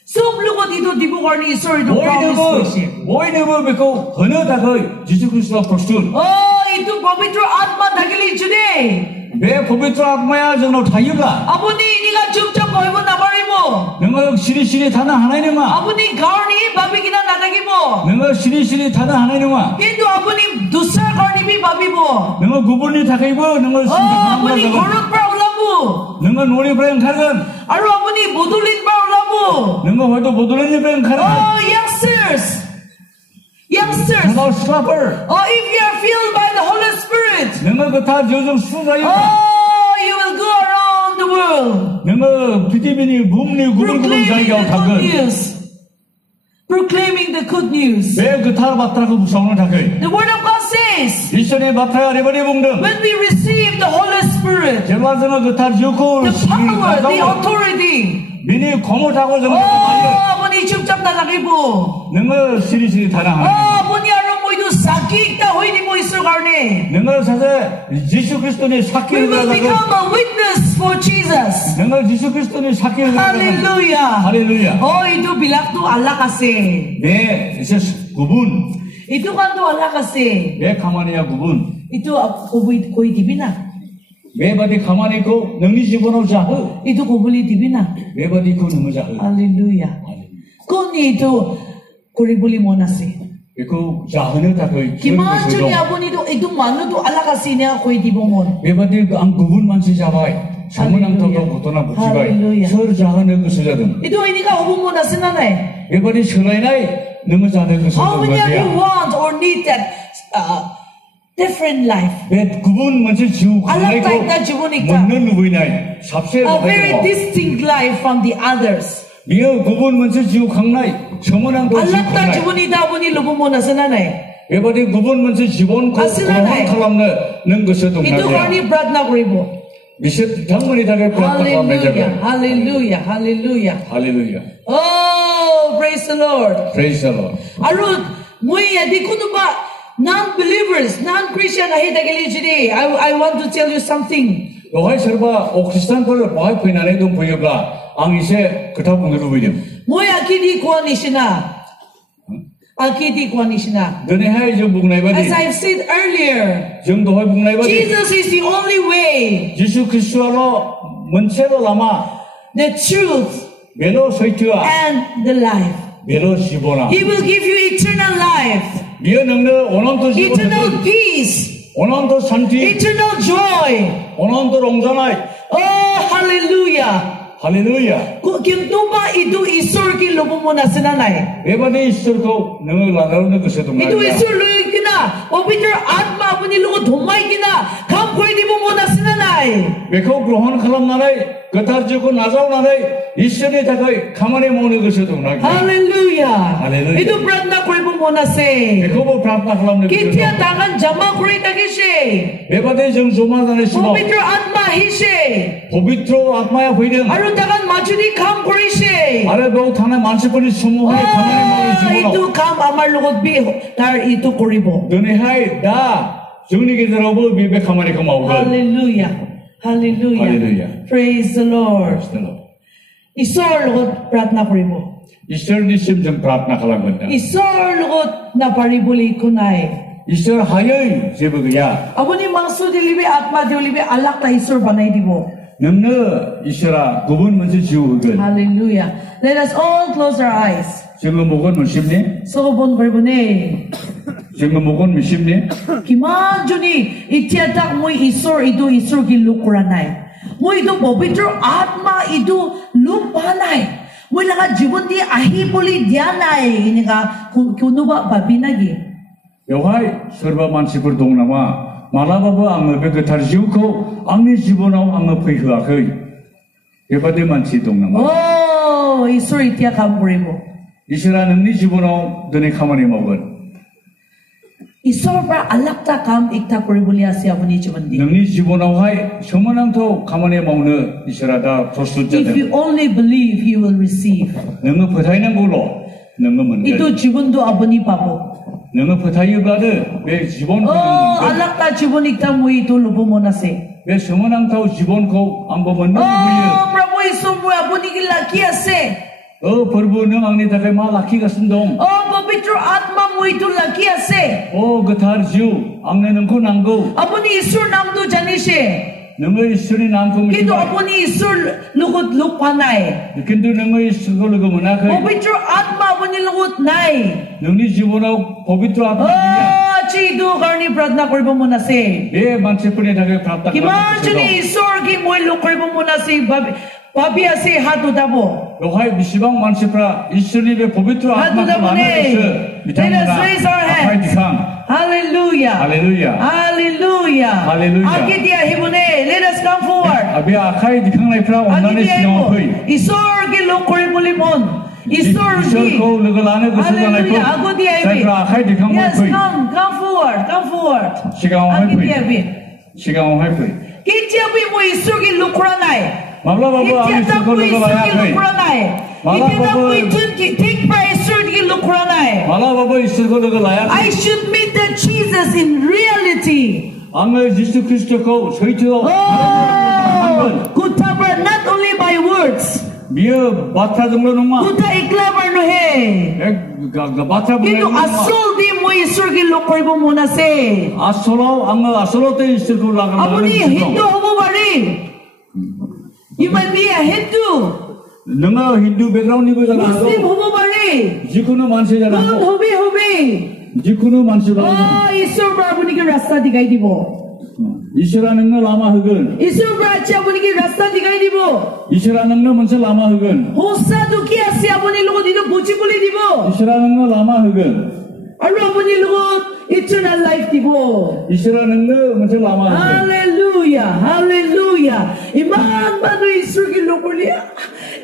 Sub lukut itu dibukarni sorry to promise kurishi. 오이네버 베고 어느 다가 지수 그리스도가 포스툰. Oh, itu pavitra atma dagili today. 왜 포비트로 아마야 저노 타이가. Apuni iniga chupchap hoibo nabarimo. 너가 시리시리 타나 하나님아. Apuni gauni babigina nadagibo. 너가 시리시리 타나 하나님아. Kintu apuni dusra gauni bi babibo. 너가 구분이 다가이버 너가 Oh, apuni 신경을 gorot pra ulabu. 너가 놀이 브랭 카건 Aru apuni bodulin pra ulabu. 너가 와도 보돌니 브랭 카건 Oh, youngsters. Youngsters. 너가 스타퍼 Oh, if you are filled by the Holy Spirit. 너가 그다 요즘 수가요 Oh, you will go around the world. 너가 비디비니 붐니 구분구분 Proclaiming 자기가 the good 다건 news. Proclaiming the good news. 왜 그타 바타고 무서운 다건 The word of God says, 이전에 바타야 레버리 붕등 when we receive the Holy Spirit, 제발저는 그타 주고 the power, the authority. 미니 고모자고 Oh, 좀 말이야 apuni chupchap nalagibo. 너가 시리시리 타나 하나님 Oh, apuni aram mo itu sakit ta hoy ni mo isur karne. 너가 사세 지수 그리스도의 We 사기를 will 가지고 become a witness for Jesus. 너가 지수 그리스도의 사기를 가지고 Hallelujah. 할렐루야 Oh, itu bilak tu Allah kasi. 내 이제 구분 Itu kan tu Allah kasi. 왜 가만히야 구분 Itu koi tibina. 왜 바디 가만히 있고 능리 집어넣지 않고 Itu ko buli tibina. 왜 바디 있고 능지 않고 Hallelujah. Kuni itu kuri buli mo nasi. 그 자은을 다 거의 Kiman chuni apun itu manu tu Allah kasi niya koi tibomon. 왜 바디 안 구분만 지자바이 자문한 더도 고토나 붙이바이 할렐루야. 서로 자은을 그 쓰자든 Itu ini ka obong mo nasi nanay. 왜 바디 설라이나이 능을 자는 그 How 쓰자든 many of you 것이야 want or need that different life? 왜 구분 먼저 지우 알랍다 가만히 있다, 주문 있다. 먹는 누구이나이 삽세 A very 먹고 distinct life from the others. 미어 구분 먼저 지우 강나이 저문한 거 지우 Alak ta 강나이 jubuni da buni lubu mo na sananay. 왜 바디 구분 먼저 집어넣고 아시나네. 그런 탈람는 것을 Itu 동나이야 karni brad na gribo. 미세 당문이 다게 불안하고 Hallelujah, 매자가 hallelujah, hallelujah. 할렐루야 Oh, praise the Lord. Praise the Lord. Arut, muya di kuno ba non-believers, non-Christian ahita today. I want to tell you something. 너희 설바 옥시스탄 걸 바이 포인안에 동 보여가 앙이세 그타 분으로 보이렴. Muya akidi kuha ni sina. Akidi kuha ni sina. 너네 하이 저 북나이 바디. As I've said earlier, 정도 하이 북나이 바디. Jesus is the only way, 예수 그리스도로 먼체로 남아 the truth, 메로 소이트와 and the life. 메로 시보나. He will give you eternal life, 미어 능력 원한도 시보. eternal peace, 원한도 산티. eternal joy. 원한도 롱자나이. Oh, hallelujah. 할렐루야. Kintuba itu isur ki lubo mo na sinanay. बेबादि ईश्वरखौ नोङो लानानै गोसो दंना Itu गैया? isur luy kina. Pabitra atma apuni lugo dhumay kina. Kam koi di mo na sinanay. बेखौ ग्रहण खालामनानै गोथार जिउखौ नाजावनानै ईश्वरनि थाखाय खामानि मावनो गोसो दंना गैया? Hallelujah. Hallelujah. Itu pratna koi mo na se. बेखौबो प्रार्थना खालामनो गोसो Kitya दं। tangan jama koi takishe. बेबादि जों जमा जानाय समाव Pabitra atma hishe. पवित्र आत्माया फैदों Aru tangan majuni kam korishe. आरो बेयाव थानाय मानसिफोरनि समूहनि खामानि मावनाय Itu जिबनाव kam amar lugot bi tar itu koribo. दिनैहाय दा जोंनि गेजेरावबो बे खामानिखौ मावगोन। Hallelujah. Hallelujah. Hallelujah. Praise the Lord. Isor lugot pratna koribo. ईश्वरनिसिम जों प्रार्थना खालामगोन दा। Isor lugot na paribuli kunay. ईश्वर हायै जेबो गैया। Abuni mangsu dilibi atma dilibi alak ta isor banay dibo. नोंनो ईश्वरा गुबुन मोनसे जिउ होगोन। Hallelujah. Let us all close our eyes. जोङो मगन मोनसिमनि So bon koribone. जोङो मगन मोनसिमनि Kiman juni itiatak mo isor itu isor ki lukuranay. Mo itu pabitro atma itu lupanay. Mo lang jibon di ahi poli dianay. Ini ka kuno ba babinagi. बेवहाय सोरबा मानसिफोर दं नामा मालाबाबो आङो बे गोथार जिउखौ आंनि जिबनाव आङो फैहोआखै बेबादि मानसि दं नामा? Oh, isor itia kam koribo. ईश्वरा नोंनि जिबनाव दिनै खामानि मावगोन। Isor pra alak ta kam ikta koribuli asi abuni jibon di. नोंनि जिबनावहाय सोमोनांथाव खामानि मावनो ईश्वरा दा प्रस्तुत If जादों। you only believe, you will receive. नोङो फोथायनांगौल' नोङो मोनगोन। Itu jibon do abuni pabo. नोङो फोथायोब्लानो बे जिबनखौ नों Oh, मोनगोन। alak ta jibon ikta mo itu lubo mo na se. बे सोमोनांथाव जिबनखौ आंबो मोननो लुबैयो। Oh, Prabhu Isu mo abuni ki laki ase. ओ प्रभु नों आंनि थाखाय मा लाखिगासिनो दं? Oh, pabitro atma mo itu laki ase. ओ गोथार जिउ आंनो नोंखौ नांगौ। Abuni Isur nam do janishe. नोङो ईश्वरनि नामखौ Kintu मिथिबाय abuni Isur lugut lupanay. खिन्थु नोङो ईश्वरखौ लोगो मोनाखै। Pabitro atma abuni lugut nay. नोंनि जिबनाव पवित्र आत्मा गैया। Oh, chidu karni pratna koribo mo na se. बे मानसिफोरनि थाखाय प्रार्थना Kiman खालामनो juni गोसो दं। Isur ki mo lukribo mo na se. Babi ase hat utabo. बेवहाय बेसेबां मानसिफ्रा ईश्वरनि बे पवित्र आत्माखौ लानो गोसो बिथांमोना Let us raise our hands. आखाइ दिखां। Hallelujah. Hallelujah. Hallelujah. Hallelujah. Agitia hibune. Let us come forward. बे आखाइ दिखांनायफ्रा अननानै Agitia सिगाङाव फै। hibo. Isor ki lukuri mulimon. Isor ki. ईश्वरखौ लोगो लानो गोसो जानायखौ Hallelujah. Agitia जायफ्रा आखाइ दिखांबाय Yes, फै। come forward. Come forward. सिगाङावहाय Agitia फै। bi. सिगाङावहाय फै। Kitia bi mo Isor ki lukuranay. माब्लाबाबो आं Kitia ईश्वरखौ mo लोगो Isor ki लायाखै। lukuranay. Malah Kitia mo bapak- itun ki take by Isor ki lukuranay. मालाबाबो ईश्वरखौ लोगो लायाखै। I should meet the Jesus in reality. आङो जिसु ख्रीष्टखौ सैथोआव Oh, kutabra not only by words. बियो बाथ्राजोंल' नङा Kuta iklabar no he. बाथ्रा Kintu बुंनायल' नङा asol di mo Isur ki lokoribo mo na se. आसलाव आङो आसलते ईश्वरखौ लानो Abuni गोसो Hindu दं। hobo bari. You might be a Hindu. नोङो हिन्दु बेकग्राउन्डनिबो जानो Muslim हागौ hobo bari. जिखुनु मानसि जानो Buddha हागौ hobi. जिखुनु मानसि जानो हागौ Oh, Isur bra abuni ki rasta digai dibo. ईश्वरा नोंनो लामा होगोन Isur bra achi abuni ki rasta digai dibo. ईश्वरा नोंनो मोनसे लामा होगोन Hosa duki ase abuni logo dino buchi boli dibo. ईश्वरा नोंनो लामा होगोन Aru abuni logo eternal life dibo. ईश्वरा नोंनो मोनसे लामा होगोन Hallelujah, hallelujah. Iman banu Isur ki lokulia.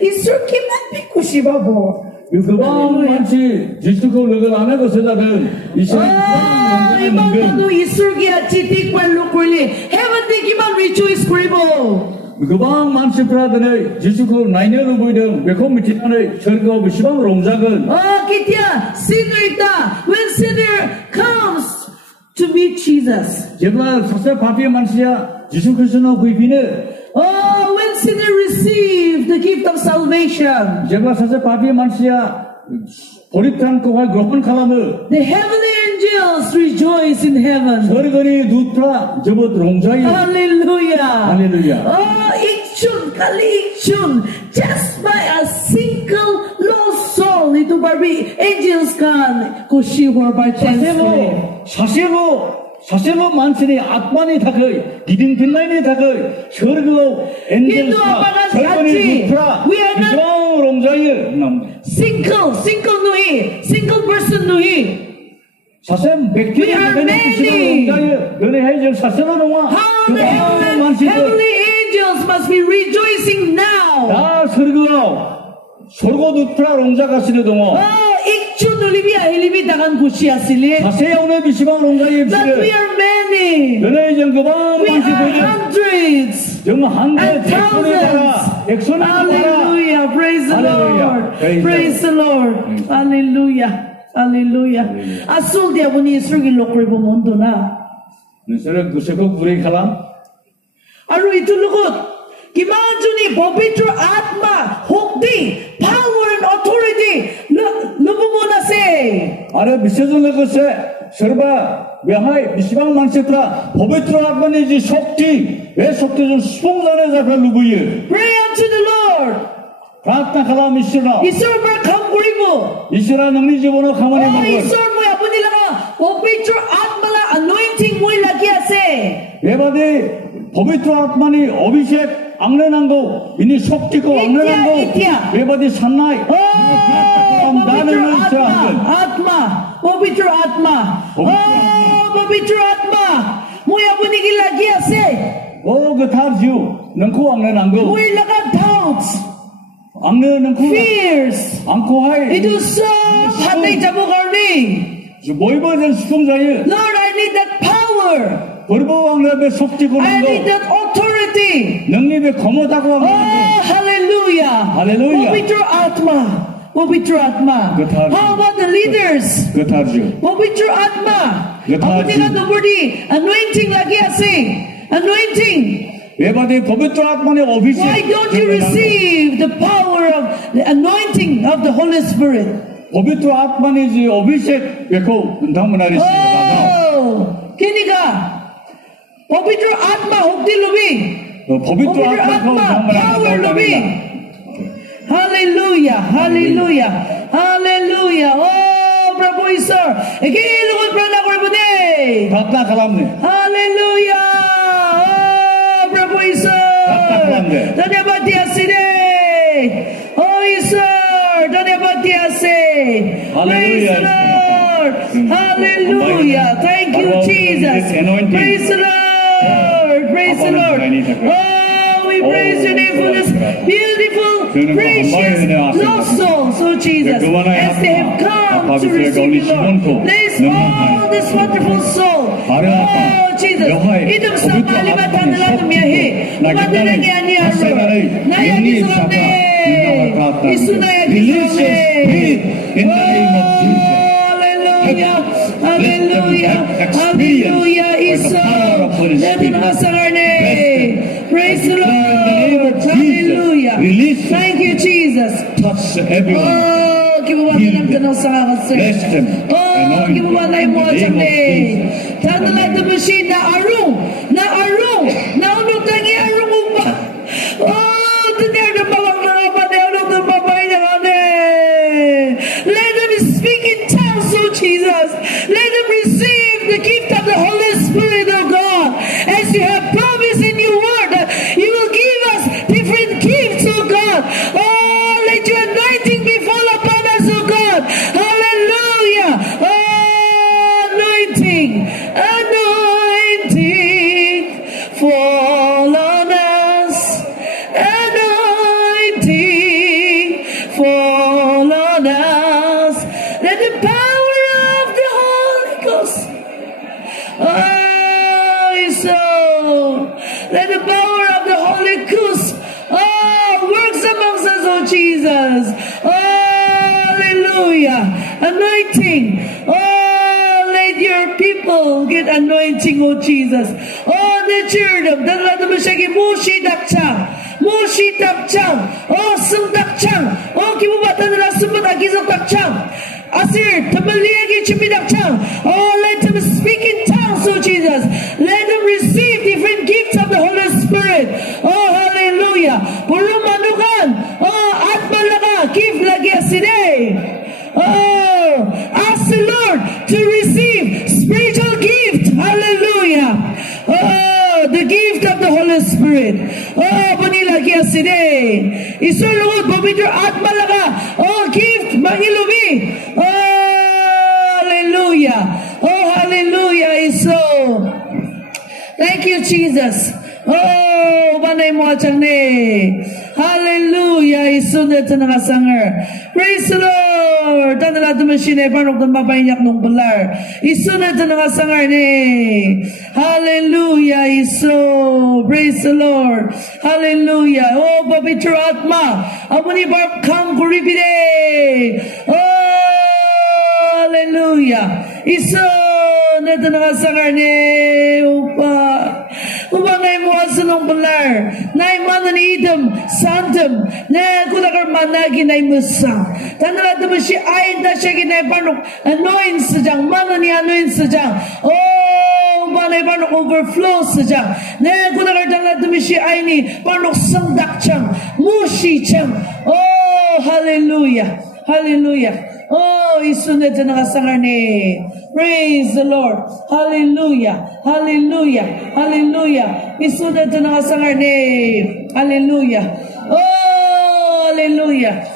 Isur ki man bi kushi babo. गोबां मानसि जिसुखौ लोगो लानो गोसो जादों ईश्वरा Oh, iman banu Isur ki achitik man lokuli. Heaven di ki man rejoice kuribo. गोबां मानसिफ्रा दिनै जिसुखौ नायनो लुबैदों बेखौ मिथिनानै सोरगोआव बेसेबां रंजागोन Oh, kitia sinner ita. When sinner comes to meet Jesus. जेब्ला सासे पापी मानसिया जिसु ख्रीष्टनाव फैफिनो Oh, when sinner receive the gift of salvation. जेब्ला सासे पापी मानसिया परित्राणखौहाय ग्रहण खालामो The heavenly angels rejoice in heaven. सोरगोनि दूतफ्रा जोबोद रंजायो Hallelujah. Hallelujah. Oh, ikchun, kali ikchun. Just by a single lost soul, itu Barbie angels can kushi war by chance. 사실로 사실로 만신이 아ත්만이 다그 기딘 빈라인이 다그 서르고 Hindu apakah 설건이 saksi? 부트라 We are not 이성 롱자이 single person nui. 사실 We 백기는 are 그냥 many. 롱자이 너네 해적 사실로 농아 How the heavenly angels must be rejoicing now. 다 서르고 두트라 롱자가 시르동어 Ikchu nulibia hilimi dagan kusia sili. 사실 오늘 비시방 롱자이 But we are many. 너네 정 그방 We 만시 are 보여 hundreds 정말 한대 and 백손이 봐라 thousands. 백손이 봐라 Hallelujah. Praise the Hallelujah. Lord. Praise Praise the Lord. Hallelujah. Hallelujah. Asul dia bunyi surgi lokri bumondo na. 너는 그세고 구리 칼람 Aru itu lugut. Kimajuni Bobitra Atma Hokdi power and authority lubumona se. 아래 미세존의 것에 서바 왜하이 미시방 만세트라 보베트로 아까니지 속티 왜 속티 좀 수봉단에 잡혀 누구예 Pray unto the Lord. 프라타 칼람 이시라 Isor bar kam kuribo. 이시라 능리 집어넣어 가만히 Oh, 먹어 Isor mo yapuni laga Bobitra Atma la anointing mo lagi ase. 왜바디 보베트로 아까니 어비색 악내난 거 이니 속티고 악내난 거 이티야. 왜바디 산나이 Oh, 나는 Bobitra 자 Atma. Bobitra Atma. Oh, Bobitra Atma. Mo yapuni lagi ase. 그 타지요 능고 악내난 거 Mo laga doubts, 악내 능고 fears. 안고 하이 Itu सब hati jamu karni. 모이버전 수송자예 Lord, I need that power. 벌보 왕래배 속지고 I 난 need 거 that authority. 능립에 거머다고 Oh, 하는 hallelujah. Hallelujah. Pabitra Atma. Pabitra Atma. Good heart. How about the leaders? 거 그타지요 Pabitra Atma. Good heart. Ako tingnan the body. Anointing lagi asi. Anointing. 외바디 보베트로 아트만의 오피스 Why don't you receive the power of the anointing of the Holy Spirit? 보베트로 아트만이지 오피스 왜고 은당문화리 Oh, kiniga. Pabitra Atma hukdi lubi. 보베트로 Pabitra 아트만 Atma power lubi. Hallelujah, hallelujah, hallelujah. Oh, Prabhu Isor. Ikilukod prana korbune. 답나 갈람네 Hallelujah. Oh, Prabhu Isor. Tatapalande. Dhanyabad diyasine. Oh, Isor. Dhanyabad diyase. Praise the Lord. Hallelujah. Thank you, Jesus. Praise the Lord. Praise the Lord. Oh, we praise your name for this beautiful, precious, lost souls, oh Jesus, as they have come to receive you, Lord. Bless all this wonderful soul. Oh, Jesus. Idam sa malibatan nila tumiyahi. Madalang yan niya, Lord. Nayan isurone. Isunaya isurone. Hallelujah. Hallelujah. Hallelujah. Isor. Leto na masarane. Praise the Lord. Hallelujah. Thank you, Jesus. touch everyone Oh, kibuwatan ng tanong sa kakat, sir. bless them Oh, kibuwatan mo at sakli. Tanalat na machine na arung. Na unong tangi arung mo ba? Oh, tangyar na bawang nangapan na unong na babay na kami. Let them speak in tongues, oh Jesus. Let them receive the gift of the Holy Spirit of God. As you have promised in your word, that you will give us different gifts, oh God. Oh, let your anointing be fall upon us, oh God. Hallelujah. Oh, anointing fall on us. Anointing fall on us. Let the power of the Holy Ghost. Oh, so let the power of the Holy Ghost works amongst us, oh Jesus. Oh, hallelujah. Anointing. Oh, let your people get anointing, oh Jesus. Oh, the children. Dala naman siya Mushi dakchang. Oh, sung dakchang. Oh, kimubatan nila sumbat agizang dakchang. Asir, tamaliyagi chimidakchang. Oh, let them speak in tongues, oh Jesus. Let them receive different gifts of the Holy Spirit. Oh, hallelujah. Purumanukan. Oh, atmalaka. Give lagi asine. Oh, ask the Lord to receive spiritual gift. Hallelujah. of the Holy Spirit. Oh, bunila kya side. Isur lugod pavitra atma laga. Oh, gift mangilubi. Oh, hallelujah. Oh, hallelujah. Iso. Thank you, Jesus. Oh, banay mo achang ne. Hallelujah. Isunod sa nakasanger. Praise the Lord. Tanala tumasine parang mapainyak nung balar. Isunod sa nakasanger ne. Hallelujah. Iso. Praise the Lord. Hallelujah. Oh, Pavitra Atma. Amuni bar kam kuripide. Oh, hallelujah. Iso. Nito nakasanger ne. Upa. Umangay mo asunong balar. Nay mananidam. Santam. Na kulakar managi na musang. Tanala mo siya ay na siya ginay panok. Anoin sajang. Manani anoin sajang. Oh, manay panok overflow sajang. Na kulakar tanala mo siya ay ni panok sandak chang. Mushi chang. Oh, hallelujah. Hallelujah. Oh, isunod sa nakasangar ni. Praise the Lord. Hallelujah. Hallelujah. Hallelujah. Isunod sa nakasangar ni. Hallelujah. Oh, hallelujah.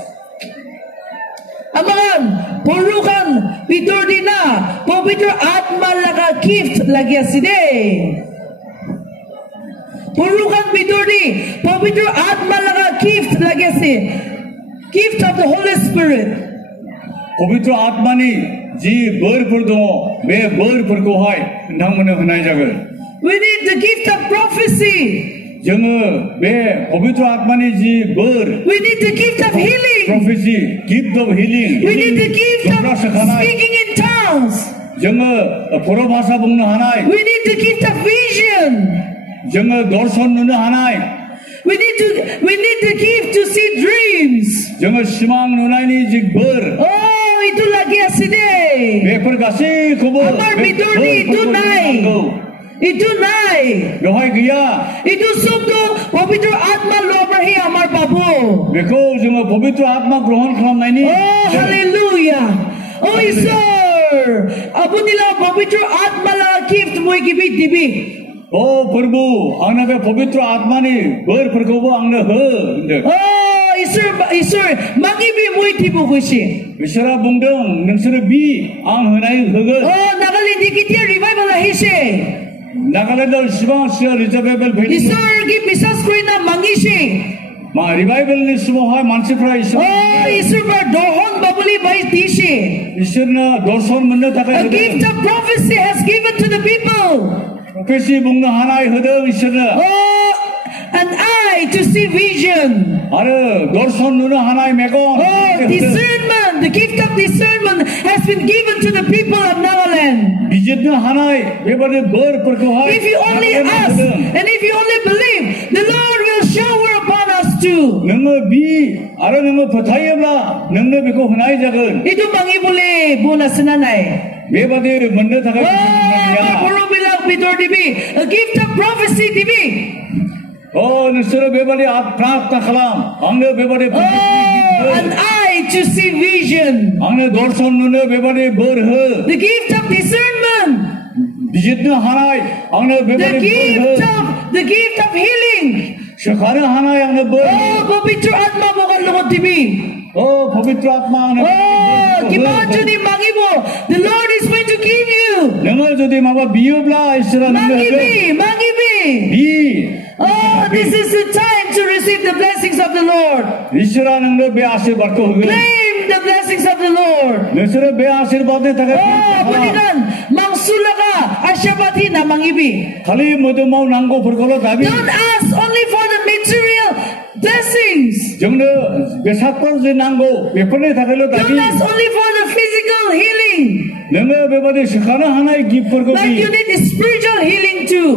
Amangan, purukan, pitur din na. Pavitra atma laga gift lagya side. Purukan pitur di. Pavitra atma laga gift lagya si. Gift of the Holy Spirit. पवित्र आत्मा ने जी बर पर दो वे बर पर को है नंग मने होनाय जागोन We need the gift of prophecy. जोङो बे पवित्र आत्मा ने जी बर We need the gift of healing. prophecy gift of healing We need the gift of speaking in tongues. जोङो परो भाषा बुंनो हानाय We need the gift of vision. जोङो दर्शन नुनो हानाय We need the gift to see dreams. जोङो सिमां नुनायनि जी बर Oh, itu lagi aside. Before गासैखौबो Amar bidurni itu nai. Itu nai. बेवहाय गैया Itu subdo pavitra atma lobrahi amar babu. बेखौ जोङो पवित्र आत्मा ग्रहण खालामनायनि Oh, hallelujah. Oh, Isor. Abunila pavitra atma la gift moi gibi dibi. ओ प्रभु आंनो बे पवित्र आत्मानि बोरफोरखौबो आंनो हो होनदों Oh, Isor, mangibi moi tibu kushi. बिसोरा बुंदों नोंसोरो बि आं होनाय होगोन Oh, nagalindi kitia revival ahishe. नागालेन्डआव सिबां सिगां रिजार्भेबल फैदों Isor gi bisas kuina mangishi. मा रिभाइभेलनि समावहाय मानसिफ्रा Oh, Isor bar dohon babuli bai dishi. इसोरनो दर्शन मोननो थाखाय A होदों gift of prophecy has given to the people. प्रफेसि बुंनो हानाय होदों इसोरनो Oh, an eye to see vision. आरो दर्शन नुनो हानाय Megan Oh, discernment. The gift of discernment has been given to the people of Nagaland. बिजिरनो हानाय बेबादि बोरफोरखौहाय If you only ask and if you only believe, the Lord will shower upon us too. नोङो बि आरो नोङो फोथायोब्ला नोंनो बेखौ होनाय जागोन Itu mangi boleh bonasenanai. बेबादि मोननो थाखाय Oh, puro bilang pitor dibi. A gift of prophecy dibi. ओ नोंसोरो बेबादि प्रार्थना खालाम आंनो बेबादि Oh, an eye to see vision. आंनो दर्शन नुनो बेबादि बोर हो The gift of discernment. बिजिरनो हानाय आंनो बेबादि बोर हो The gift of healing. सोखानो हानाय आंनो बोर हो Oh, pavitra atma bukan lugot dibi. ओ पवित्र आत्मा आंनो Oh, gimana ni mangibo? The Lord is going to give you. नोङो जुदि माबा बियोब्ला इसोरा नोंनो होगोन Mangibi. बि Oh, this is the time to receive the blessings of the Lord. इसोरा नोंनो बे आशीर्वादखौ होगोन Claim the blessings of the Lord. नोंसोरो बे आशीर्वादनि थाखाय Oh, bukan mangsulaga asyabati na mangibi. खालि मोदोमाव नांगौफोरखौल' दाबि Don't ask only for the material blessings. जोंनो बेसादफोर जे नांगौ बेफोरनि थाखायल' दाबि Don't ask only for the physical healing. नोङो बेबादि सोखानो हानाय गिफ्टफोरखौ But you need spiritual healing too.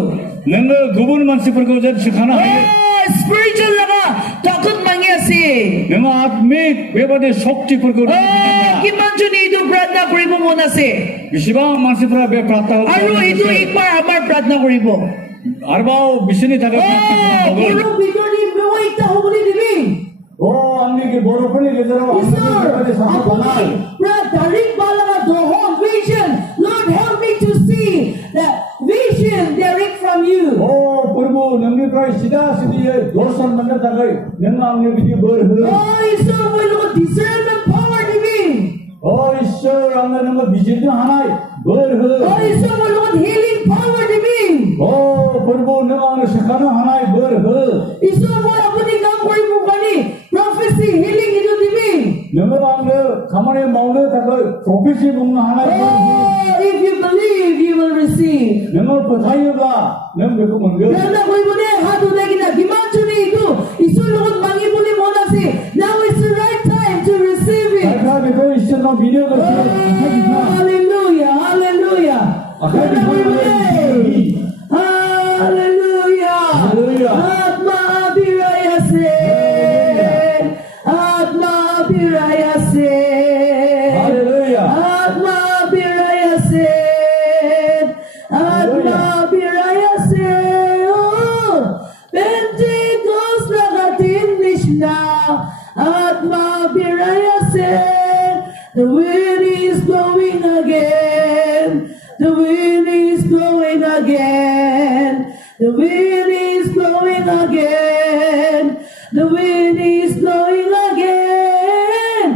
नोङो गुबुन मानसिफोरखौ जेन सोखानो हायो Oh, spiritual laga takut mangyasi. नोङो आत्मिक बेबादि शक्तिफोरखौ Oh, kimanju ni itu pratna koribo muna se. बेसेबां मानसिफ्रा बे प्रार्थनाखौ Aru itu ikbar amar pratna koribo. आरोबाव बिसोरनि थाखाय Oh, प्रार्थना खालामगोन guru bidori bewa ita hubuli dibi. ओ आंनि बर'फोरनि गेजेराव Isor, apuni pratarik balaga dohon vision. Lord, help me to see the vision derived from you. ओ प्रभु नोङो नोंनिफ्राय सिदा सिदियै दर्शन मोननो थाखाय नों आंनो बिदि बोर हो इसोर बयनोबो discernment power giving. इसोर आंनो नोङो बिजिरनो हानाय बोर हो इसोर बयनोबो healing power giving. प्रभु नों आंनो सिखानो हानाय बोर हो इसोर बय आपुनि काम करिबो गानि prophecy healing इदु giving. नोङो आंनो खामानि मावनो थाखाय प्रफेसि बुंनो हानाय बोर हो If you believe, you will receive. नोङो फोथायोब्ला नों बेखौ मोनगोन Nana koibone hatu dagina gimachuni idu isur logot mangi boli monase. Now is the right time to receive it. जायफ्रा बेखौ इसोरनाव बिनो गोसो आखाइ बिफा Hallelujah, hallelujah. आखाइ Nana koibone. Hallelujah. Hallelujah. Atma birayase. Atma birayase. Hallelujah. Atma birayase. Atma birayase. Oh, Pentecost lagatin nishna. Atma birayase. The wind is blowing again. The wind is blowing again. The wind is blowing again. The wind is blowing again.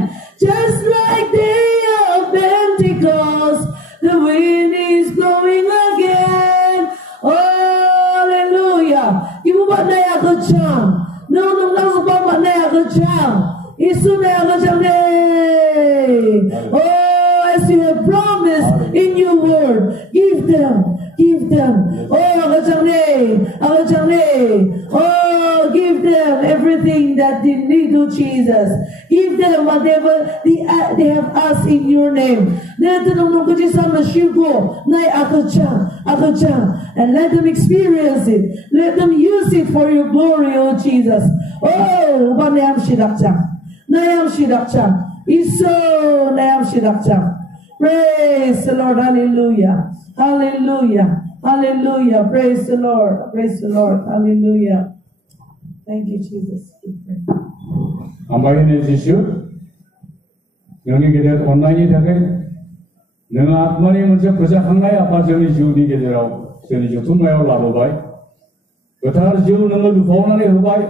Just like day of Pentecost, the wind is blowing again. Hallelujah. Ibu ba na ya ko cham? No ba ba na ya ko cham? Isu na ya ko cham ne. As you have promised in your word, give them. Give them everything that they need to Jesus. Give them whatever they have asked in your name. And let them experience it. Let them use it for your glory, oh Jesus. Praise the Lord. Hallelujah. Hallelujah. Hallelujah. Praise the Lord. Praise the Lord. Hallelujah. Thank you, Jesus. 아마이네 지슈 너희 게대한 온라인이 되게 너희 아ත්마니 문제 그저 한가에 아파 저희 지우니 게대라고 저희 좀 통과해 올라봐봐이 그타를 지우 너희 두포나네 해봐이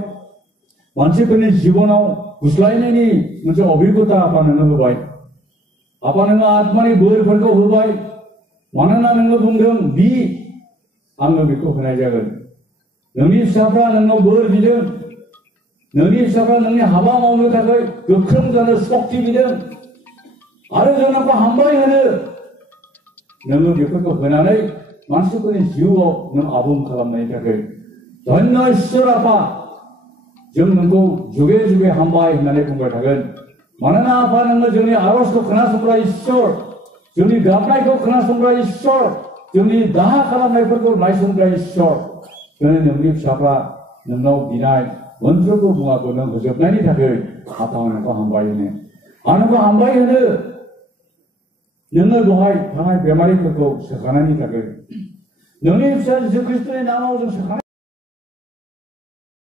만취권의 জীবনাও 구슬라이네니 문제 어비고다 아파 너희 해봐이 아빠 너희 아ත්마니 뭘 벌고 해봐이 마나나 너희 분명 비 안너 믿고 그나자건 너희 사브라 너희 뭘 믿음 너희 फिसाफ्रा नोंनि हाबा मावनो थाखाय गोख्रों जानो सक्ति बिदों आरो जों नोंखौ हामबाय होनो नोङो बेफोरखौ होनानै मानसिफोरनि जिउआव नों आबुं खालामनायनि थाखाय धन्य इसोर आफा जों नोंखौ जुगे जुगे हामबाय होननानै बुंबाय थागोन मानोना आफा नोङो जोंनि आरजखौ खोनासंग्रा इसोर जोंनि गाबनायखौ खोनासंग्रा इसोर जोंनि दाहा खालामनायफोरखौ नायसंग्रा इसोर दिनै नोंनि फिसाफ्रा नोंनाव बिनाय मोनफ्रोमबो मुवाखौ नों होजोबनायनि थाखाय आफा नोंखौ हामबाय होनो आं नोंखौ हामबाय होनो नोङो दहाय थानाय बेमारिफोरखौ सोखानायनि थाखाय नोंनि फिसा जिसु ख्रिस्ट'नि नामाव जों सोखानाय